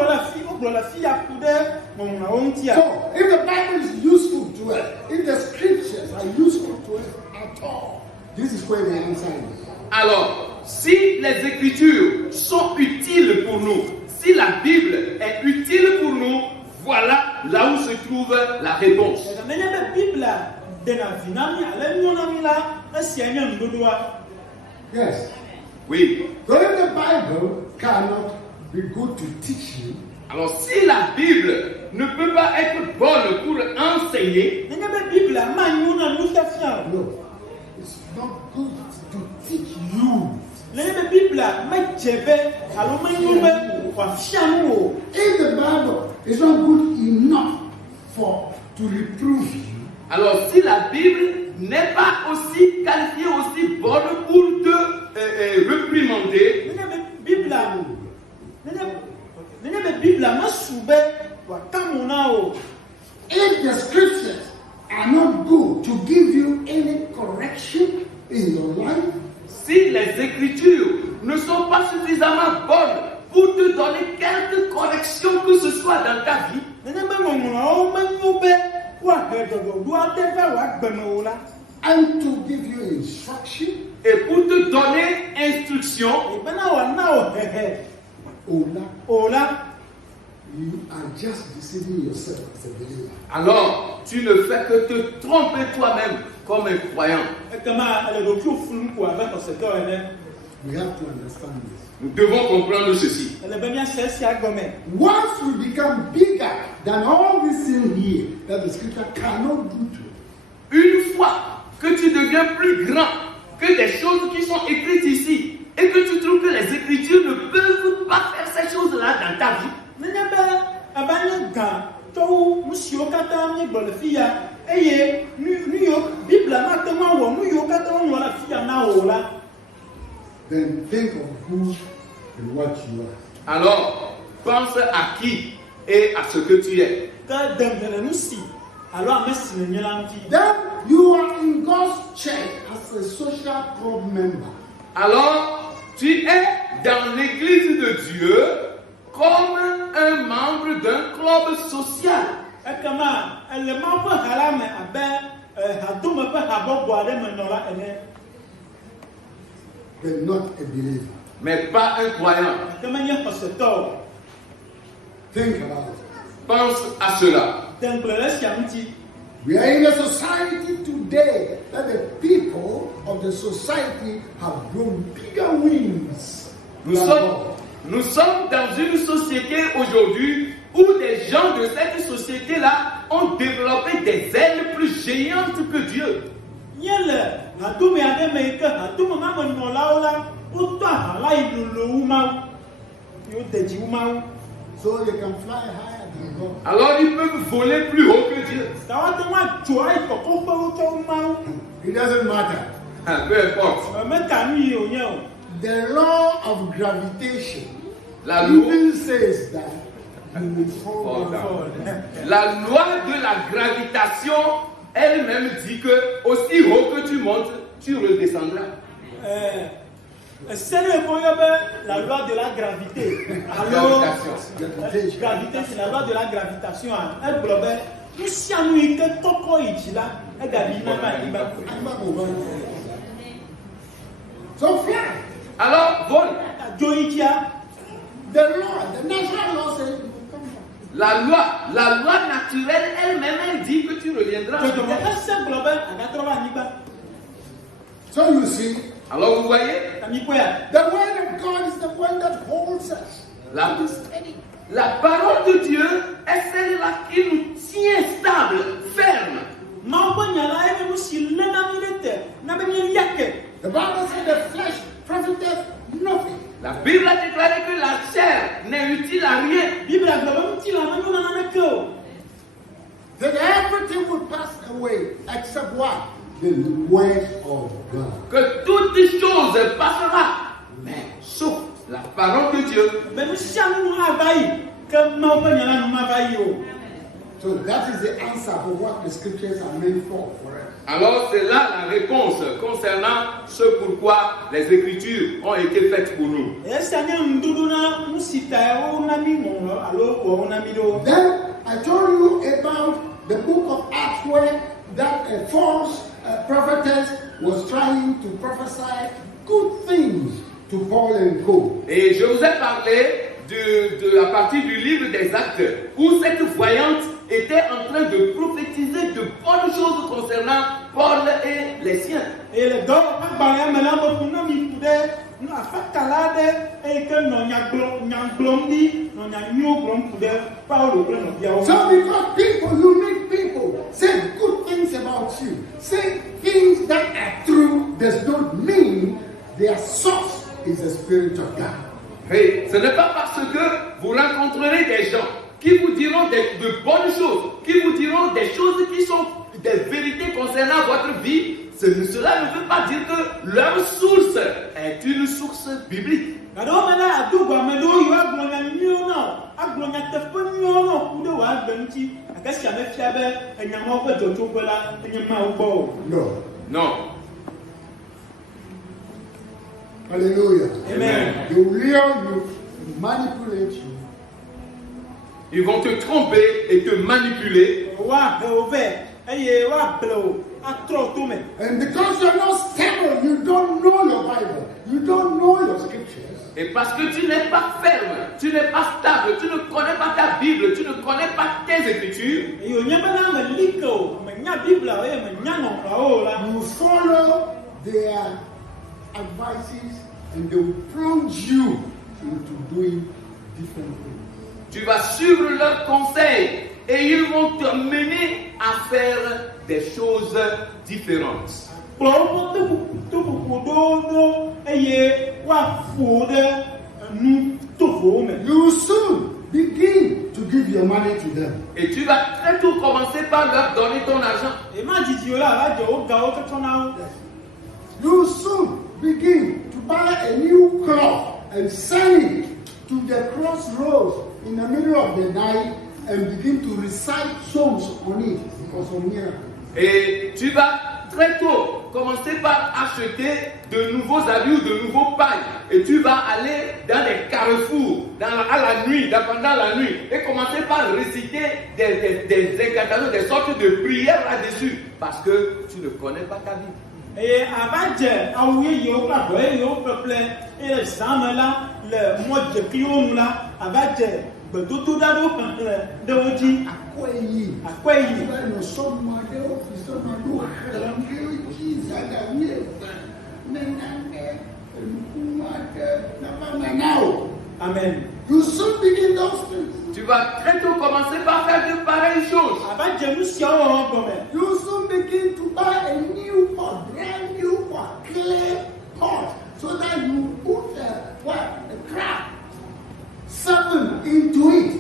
glo la fi akude mo na ontia. So if the Bible is useful to us, if the scriptures are useful to us at all, This is where the answer is. Alors, si les Écritures sont utiles pour nous, si la Bible est utile pour nous, voilà là où se trouve la réponse. Yes. Oui. So if the Bible cannot be good to teach you, alors si la Bible ne peut pas être bonne pour enseigner, no, it's not good to teach you. If the Bible is not good enough to reprove you, alors si la Bible n'est pas aussi qualifiée, aussi bonne pour te réprimander, if the scriptures are not good to give you any correction in your life, si les Écritures ne sont pas suffisamment bonnes pour te donner quelque correction que ce soit dans ta vie, and to give you instruction, et pour te donner instruction, you are just deceiving yourself as a believer. alors tu ne fais que te tromper toi-même comme un croyant. We have to understand this. Nous devons comprendre ceci. Once we become bigger than all these things here that the scripture cannot do to, Une fois que tu deviens plus grand que des choses qui sont écrites ici, et que tu trouves que les Écritures ne peuvent pas faire ces choses-là dans ta vie, then think of who and what you are. alors pense à qui et à ce que tu es. Then you are in God's church as a social club member. Alors tu es dans l'église de Dieu comme un membre d'un club social. But not a believer. Mais pas un croyant. Think about it. Pense à cela. We are in a society today that the people of the society have grown bigger wings. Nous sommes dans une société aujourd'hui où des gens de cette société-là ont développé des ailes plus géantes que Dieu. So they can fly higher than God. Alors ils peuvent voler plus haut que Dieu. It doesn't matter. Peu importe. The law of gravitation La loi, even says that you will fall down. la loi de la gravitation elle-même dit que aussi haut que tu montes, tu redescendras. La loi de la gravité. Gravité, c'est la loi de la gravitation. So fly. Alors vole. The natural law says you will come back. La loi naturelle elle-même elle dit que tu reviendras. So you see, Alors vous voyez, the word of God is the one that holds us. la parole de Dieu est celle-là qui nous tient stable, ferme. The Bible says the flesh profiteth nothing. La Bible a déclaré que la chair n'est utile à rien. That everything will pass away except what? The word of God. Que toutes les choses passeront, mais sauf la parole de Dieu. So that is the answer for what the scriptures are meant for us. Alors c'est là la réponse concernant ce pourquoi les Écritures ont été faites pour nous. Then I told you about the book of Acts where that false prophetess was trying to prophesy good things to Paul and co. Et je vous ai parlé à partir du livre des Actes, où cette voyante était en train de prophétiser de bonnes choses concernant Paul et les siens. Et le dos, maintenant, on a mis nous a fait calade et que nous So because people, you meet people, say good things about you, say things that are true, does not mean their source is the Spirit of God. Et ce n'est pas parce que vous rencontrerez des gens qui vous diront de bonnes choses, qui vous diront des choses qui sont des vérités concernant votre vie, cela ne veut pas dire que leur source est une source biblique. No. Non. Hallelujah. Amen. They will lure you, manipulate you. Ils vont te tromper et te manipuler. And because you're not stable, you don't know your Bible, you don't know your scriptures. Et parce que tu n'es pas ferme, tu n'es pas stable, tu ne connais pas ta Bible, tu ne connais pas tes Écritures, You follow their advices and they will plunge you into doing different things. tu vas suivre leurs conseils et ils vont te mener à faire des choses différentes. You will soon begin to give your money to them. Et tu vas très tôt commencer par leur donner ton argent. You will soon begin to buy a new cloth and sell it to the crossroads in the middle of the night and begin to recite songs on it because of miracle. Et tu vas très tôt commencer par acheter de nouveaux habits ou de nouveaux pailles. Et tu vas aller dans des carrefours à la nuit, pendant la nuit, et commencer par réciter des incantations, des sortes de prières là-dessus, parce que tu ne connais pas ta Bible. Et avant Amen. You soon begin those things. Tu vas très tôt commencer par faire de pareilles choses. You soon begin to buy a new pot, brand new pot, clay pot, so that you put the crab, 7 into it.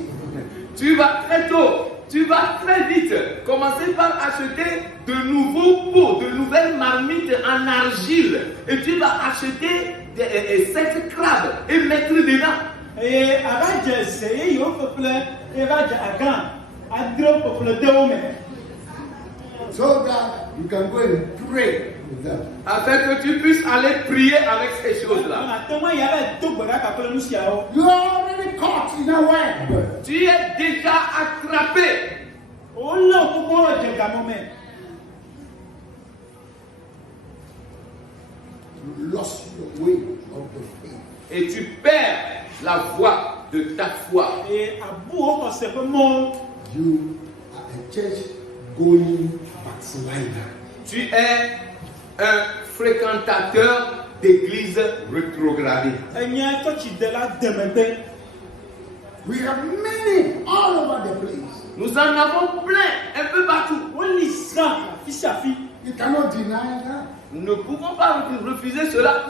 Tu vas très vite commencer par acheter de nouveaux pots, de nouvelles marmites en argile. Et tu vas acheter 7 crabes et mettre dedans. Et so that you can go and pray with them. Afin que tu puisses aller prier avec ces choses-là. You are already caught in a web. Tu es déjà attrapé. You lost your way of the faith. Et tu perds la voie de ta foi. You are a church going backslider. Tu es un fréquentateur d'église rétrogradée. We have many all over the place. Nous en avons plein, un peu partout. You cannot deny that. Nous ne pouvons pas refuser cela.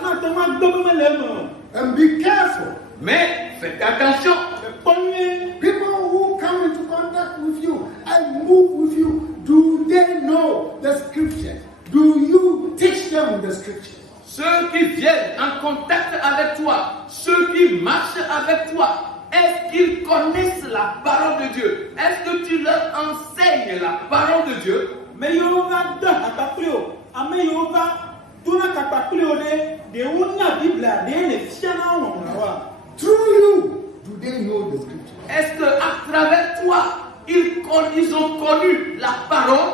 And be careful. Mais faites attention. People who come into contact with you and move with you, do they know the scripture? Do you teach them the scripture? Ceux qui viennent en contact avec toi, ceux qui marchent avec toi, est-ce qu'ils connaissent la parole de Dieu? Est-ce que tu leur enseignes la parole de Dieu? Through you, do they know the scripture? Est-ce que à travers toi, ils ont connu la parole?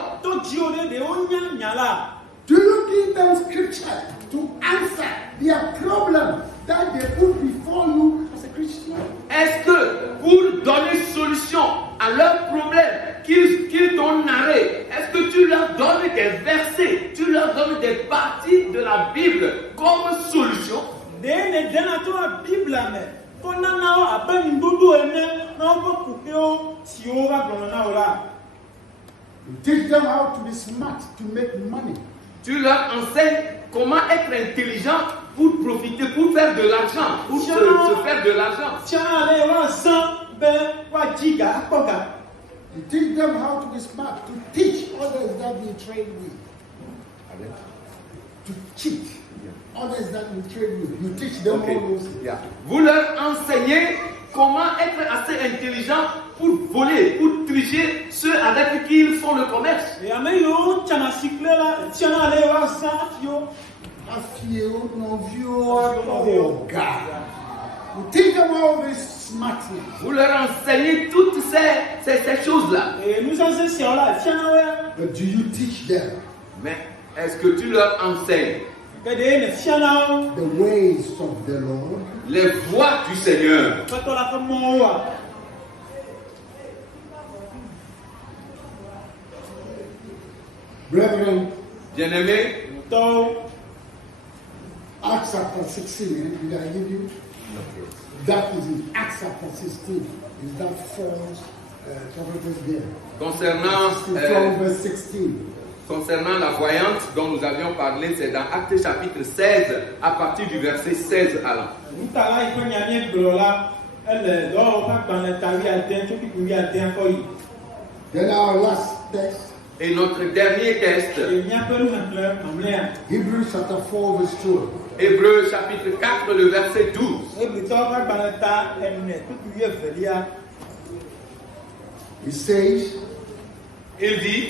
Do you give them scripture to answer their problem that they put before you as a Christian? Est-ce que pour donner solution à leurs problèmes qu'ils t'ont narré, est-ce que tu leur donnes des versets, tu leur donnes des parties de la Bible comme solution? You teach them how to be smart, to make money. Tu leur enseignes comment être intelligent pour profiter, pour faire de l'argent, pour se faire de l'argent. You teach them how to be smart, to teach others that you trade with. To cheat others that you trade with. You teach them all those things. Yeah. Vous leur enseignez comment être assez intelligent pour voler, pour tricher ceux avec qui ils font le commerce. You teach them all this smartness. Vous leur enseignez toutes ces choses-là. But do you teach them Mais est-ce que tu leur enseignes the ways of the Lord? les voies du Seigneur? Brethren, Bien-aimés, Acts chapter 16, did I give you? That is in Acts chapter 16. Is that false prophetess there? concernant, From verse 16. concernant la voyante dont nous avions parlé, c'est dans Actes chapitre 16, à partir du verset 16 allant. Then our last text, Et notre dernier texte, Hebrews chapter 4, verse 2. Hébreux chapitre 4, le verset 12. It says, Il dit,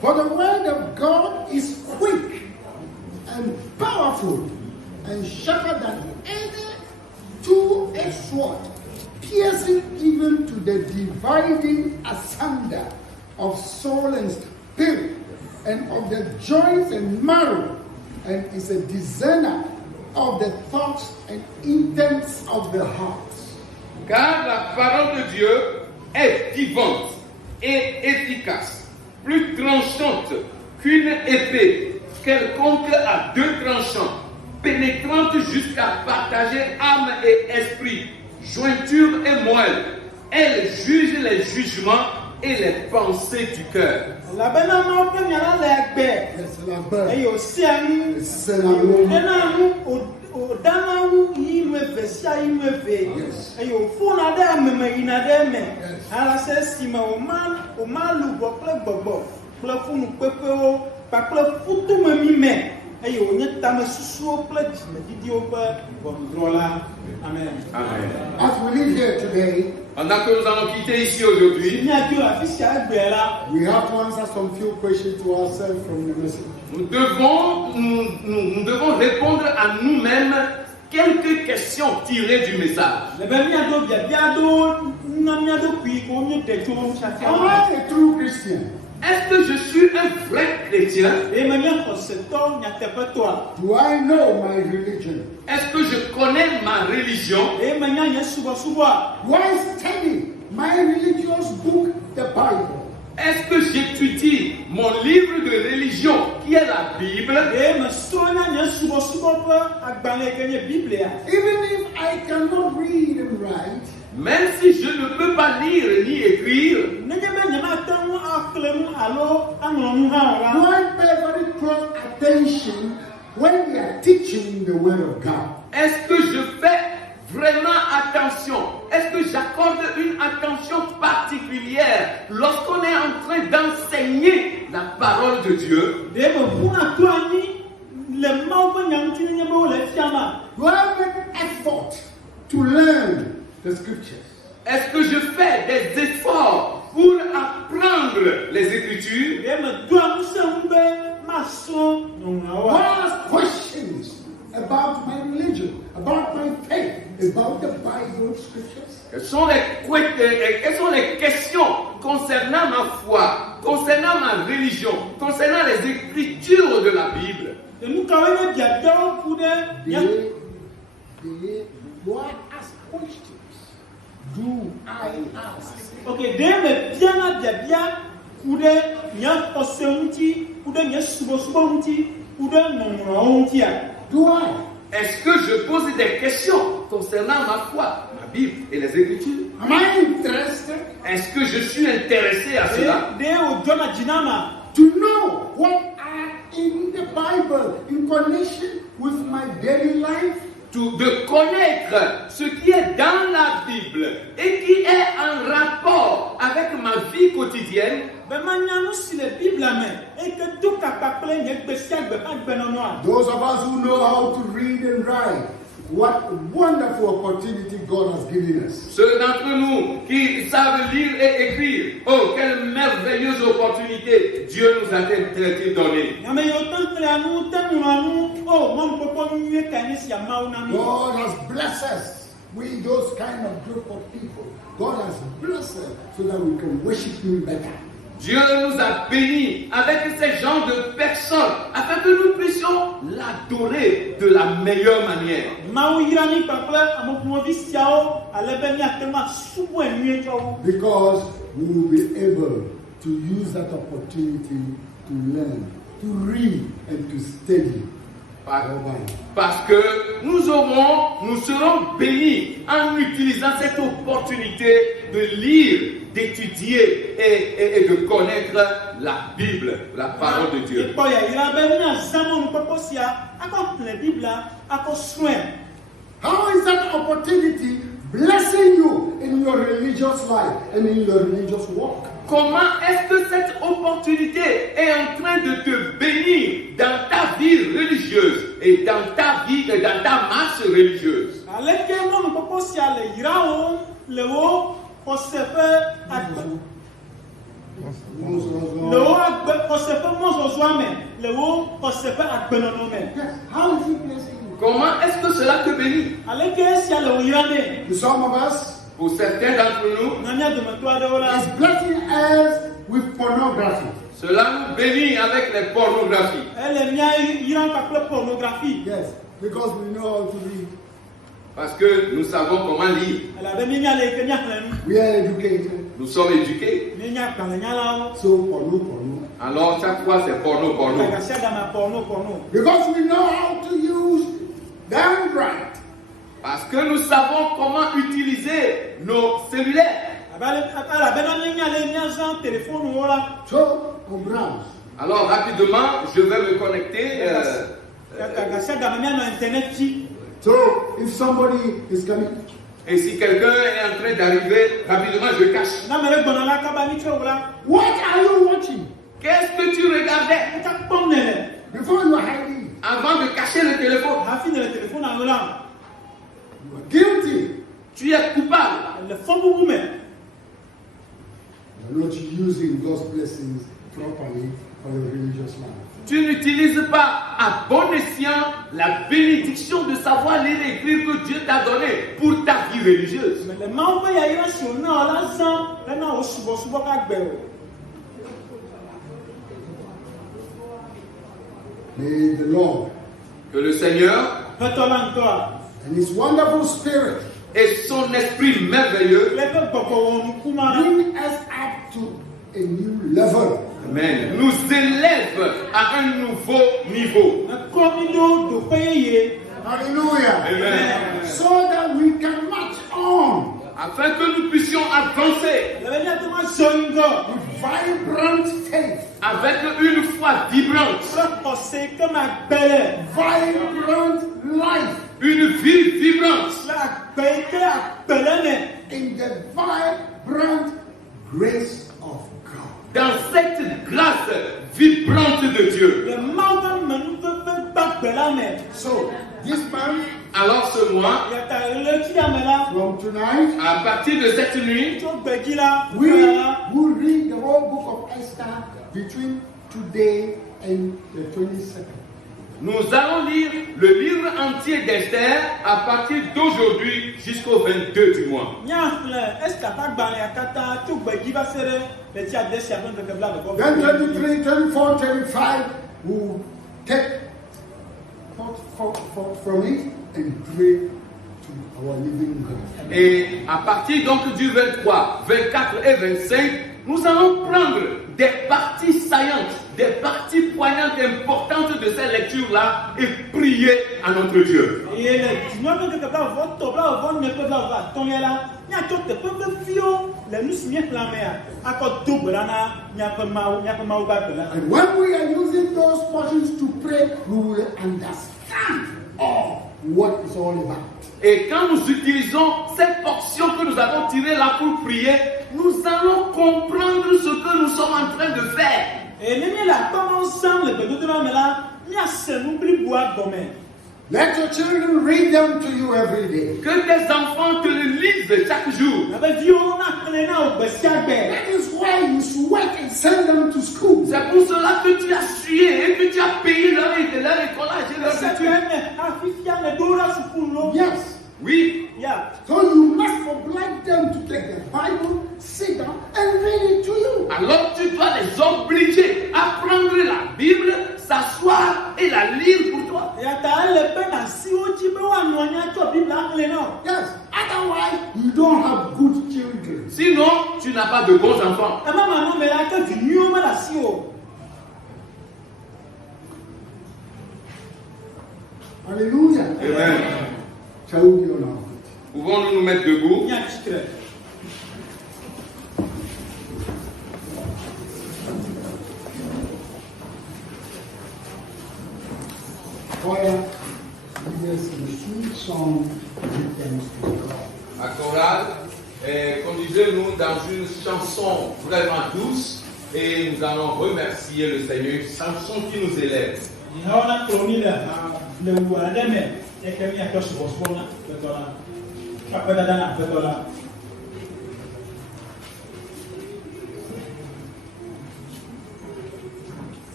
for the word of God is quick and powerful and sharper than any two-edged sword, piercing even to the dividing asunder of soul and spirit, and of the joints and marrow, and is a discerner of the thoughts and intents of the heart. car la parole de Dieu est vivante et efficace, plus tranchante qu'une épée quelconque à deux tranchants, pénétrante jusqu'à partager âme et esprit, jointure et moelle. Elle juge les jugements et les pensées du cœur. Yes, la bonne. C'est la bonne. Amen. As we live here today, Pendant que nous allons quitter ici aujourd'hui, we have to answer some few questions to ourselves from the message. nous devons répondre à nous-mêmes quelques questions tirées du message. Am I a true Christian? Est-ce que je suis un vrai chrétien? Do I know my religion? Est-ce que je connais ma religion? Do I study my religious book, the Bible? Est-ce que j'étudie mon livre de religion qui est la Bible? Even if I cannot read and write, Même si je ne peux pas lire ni écrire, do I pay very close attention when we are teaching the Word of God? est-ce que je fais vraiment attention? Est-ce que j'accorde une attention particulière lorsqu'on est en train d'enseigner la parole de Dieu? Do I make effort to learn the scriptures? Est-ce que je fais des efforts pour apprendre les Écritures? God asks questions about my religion, about my faith. Is about the Bible scriptures? Quelles sont les questions concernant ma foi, concernant ma religion, concernant les écritures de la Bible? Do I ask questions? Do I ask? Ok, dès bien bien, ou de n'y posséunti, ou de n'y subosubanti, ou de non. Do I? Est-ce que je pose des questions concernant ma foi, ma Bible et les Écritures? Am I interested? Est-ce que je suis intéressé à cela? To know what are in the Bible in connection with my daily life? De connaître ce qui est dans la Bible et qui est en rapport avec ma vie quotidienne. Those of us who know how to read and write, what wonderful opportunity God has given us. Ceux d'entre nous qui savent lire et écrire, oh, quelle merveilleuse opportunité Dieu nous a-t-il donné. God has blessed us with those kind of group of people. God has blessed us so that we can worship Him better. Dieu nous a bénis avec ces genres de personnes afin que nous puissions l'adorer de la meilleure manière. Because we will be able to use that opportunity to learn, to read and to study. Parce que nous serons bénis en utilisant cette opportunité de lire, d'étudier et de connaître la Bible, la parole de Dieu. How is that opportunity blessing you in your religious life and in your religious walk? Comment est-ce que cette opportunité est en train de te bénir dans ta vie religieuse et dans ta vie et dans ta marche religieuse? How is it blessing you? Comment est-ce que cela te bénit? To some of us, pour certains d'entre nous, it's blessing us with pornography. Cela nous bénit avec les pornographies. Yes, because we know how to read. Parce que nous savons comment lire. We are educated. Nous sommes éduqués. So porno. Alors chaque fois c'est porno. Because we know how to use the Android. Parce que nous savons comment utiliser nos cellulaires. So on browse. Alors rapidement, je vais me connecter. So if somebody is coming, Et si quelqu'un est en train d'arriver, rapidement je cache. What are you watching? Qu'est-ce que tu regardais Before you are hiding, avant de cacher le téléphone? you are guilty. Tu es coupable. You are not using those blessings properly for your religious life. Tu n'utilises pas à bon escient la bénédiction de savoir lire et écrire que Dieu t'a donné pour ta vie religieuse. May the Lord Que le Seigneur and His wonderful Spirit et son esprit merveilleux, bring us up to a new level. Amen, nous élève à un nouveau niveau. Hallelujah. Amen. So that we can march on Afin que nous puissions avancer with vibrant faith, avec une foi vibrante, vibrant life, une vie vibrante, in the vibrant grace of God. dans cette grâce vibrante de Dieu. So, this month, Alors ce mois, from tonight, à partir de cette nuit, we will read the whole book of Esther between today and the 22nd. nous allons lire le livre entier d'Esther à partir d'aujourd'hui jusqu'au 22 du mois. 23, 24, 35, we'll take from it and pray to our living God. Et à partir donc du 23, 24 et 25, nous allons prendre des parties saillantes, des parties poignantes importantes de ces lectures-là et prier à notre Dieu. And when we are using those portions to pray, we will understand what it's all about. Et quand nous utilisons cette portion que nous avons tirée là pour prier, nous allons comprendre ce que nous sommes en train de faire. Let your children read them to you every day. Que tes enfants te le lisent chaque jour. That is why you sweat and send them to school. C'est pour cela que tu as sué et que tu as payé leur écolage et leur études. Yes. Oui. Yeah. So you must oblige them to take the Bible, sit down and read it to you. Alors tu dois les obliger à prendre la Bible, s'asseoir et la lire pour toi. Yes. Otherwise, you don't have good children. Sinon, tu n'as pas de bons enfants. Hallelujah. Amen. Shall we be on our feet? Pouvons-nous nous mettre debout? Choir, lead us in a sweet song of thanks to God. La chorale, conduisez-nous dans une chanson vraiment douce et nous allons remercier le Seigneur, une chanson qui nous élève.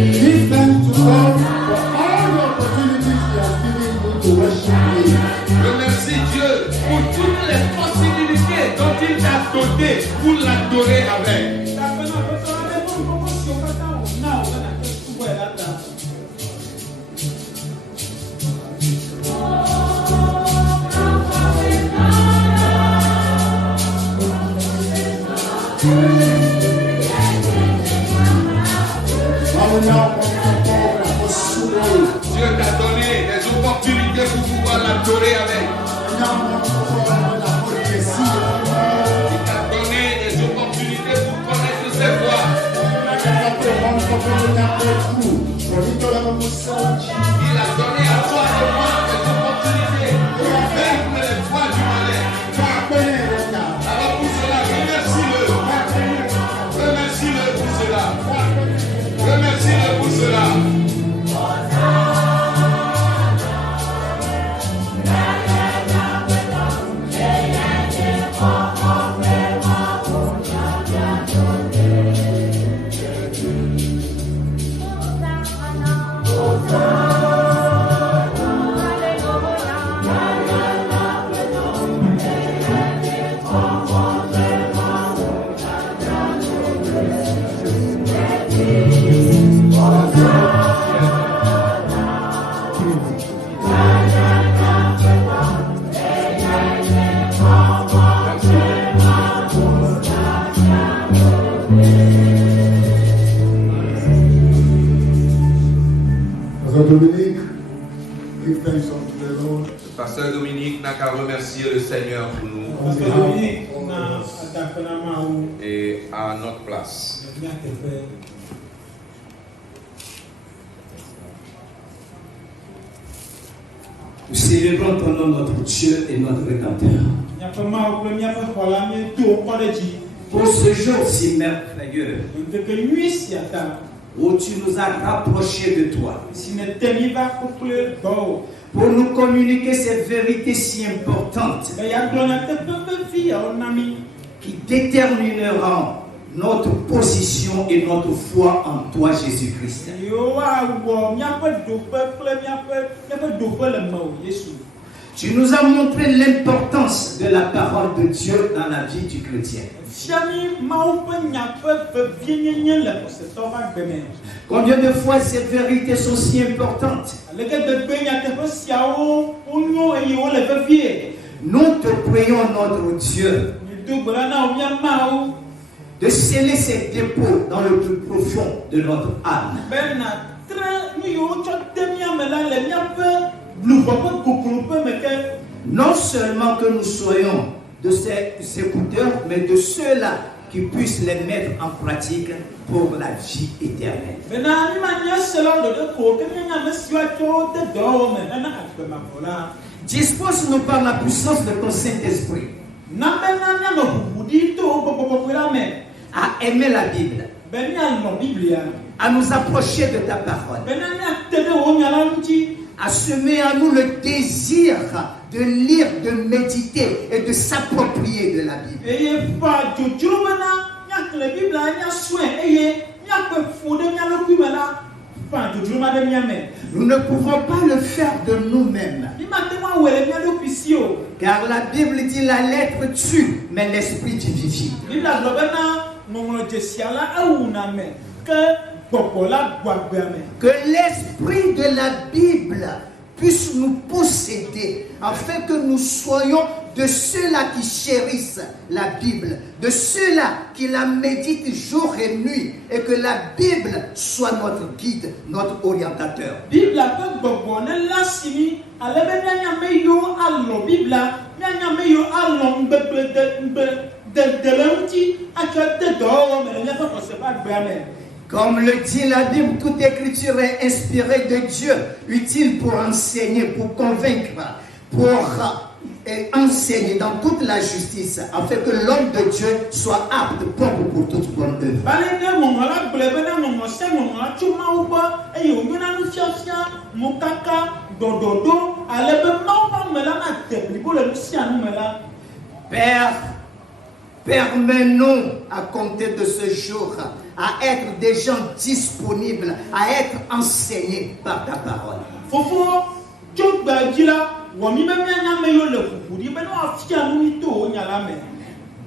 Give thanks to God for all the opportunities les possibilités dont il t'a doté pour l'adorer avec. Dieu t'a donné des opportunités pour pouvoir l'adorer avec. Il t'a donné des opportunités pour connaître ses voies. Il a donné à toi et moi des opportunités pour vaincre les voies du malheur. Alors pour cela, remercie-le. Remercie-le pour cela. Remercie-le pour cela. Dominique, give thanks unto the Lord. Le pasteur Dominique n'a qu'à remercier le Seigneur pour nous et à notre place. Nous célébrons ton nom, notre Dieu et notre Rédempteur. Pour ce jour si merveilleux où tu nous as rapprochés de toi, pour nous communiquer ces vérités si importantes qui détermineront notre position et notre foi en toi, Jésus-Christ. Tu nous as montré l'importance de la parole de Dieu dans la vie du chrétien. Combien de fois ces vérités sont si importantes? Nous te prions, notre Dieu, de sceller ces dépôts dans le plus profond de notre âme. Non seulement que nous soyons de ces écouteurs, mais de ceux-là qui puissent les mettre en pratique pour la vie éternelle. Dispose-nous par la puissance de ton Saint-Esprit à aimer la Bible, à nous approcher de ta parole, à semer en nous le désir de lire, de méditer et de s'approprier de la Bible. Nous ne pouvons pas le faire de nous-mêmes, car la Bible dit la lettre tue, mais l'esprit vivifie. Que l'esprit de la Bible puisse nous posséder, afin que nous soyons de ceux-là qui chérissent la Bible, de ceux-là qui la méditent jour et nuit, et que la Bible soit notre guide, notre orientateur. Comme le dit la Bible, toute écriture est inspirée de Dieu, utile pour enseigner, pour convaincre, pour enseigner dans toute la justice, afin que l'homme de Dieu soit apte, propre pour toute bonne œuvre. Père, permets-nous à compter de ce jour à être des gens disponibles, à être enseignés par ta parole.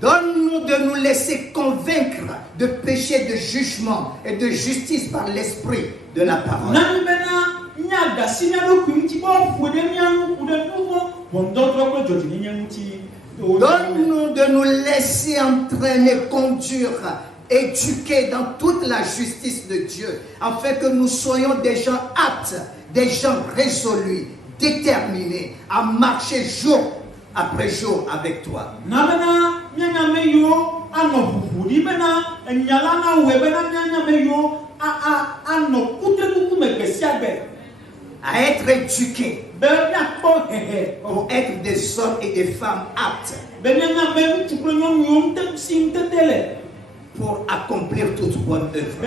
Donne-nous de nous laisser convaincre de péché, de jugement et de justice par l'esprit de la parole. Donne-nous de nous laisser entraîner, conduire, éduquer dans toute la justice de Dieu, afin que nous soyons des gens aptes, des gens résolus, déterminés à marcher jour après jour avec toi. À être éduqués pour être des hommes et des femmes aptes pour accomplir toute bonne œuvre.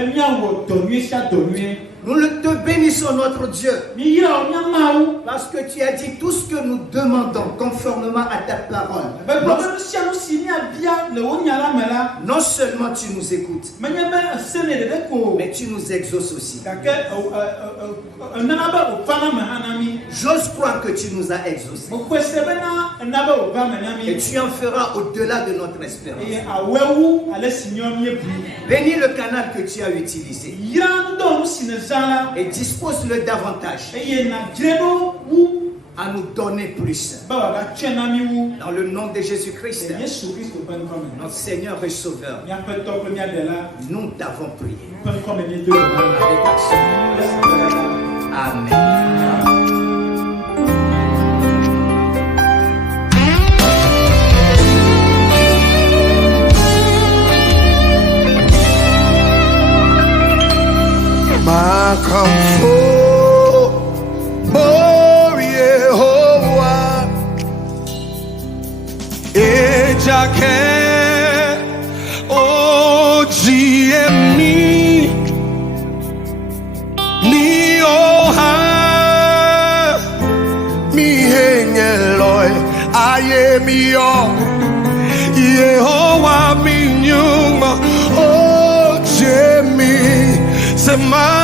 Nous te bénissons, notre Dieu, parce que tu as dit tout ce que nous demandons conformément à ta parole. Non seulement tu nous écoutes, mais tu nous exauces aussi. J'ose croire que tu nous as exaucés. Et tu en feras au-delà de notre espérance. Bénis le canal que tu as utilisé et dispose-le davantage à nous donner plus. Dans le nom de Jésus-Christ, notre Seigneur et Sauveur, nous t'avons prié. Avec action. Amen. Makamfo, oh Yehovah, Ejake, oh GME, ni oha, mi hengeloi, aye mi yo, Yehovah mi nyuma, oh GME, sema.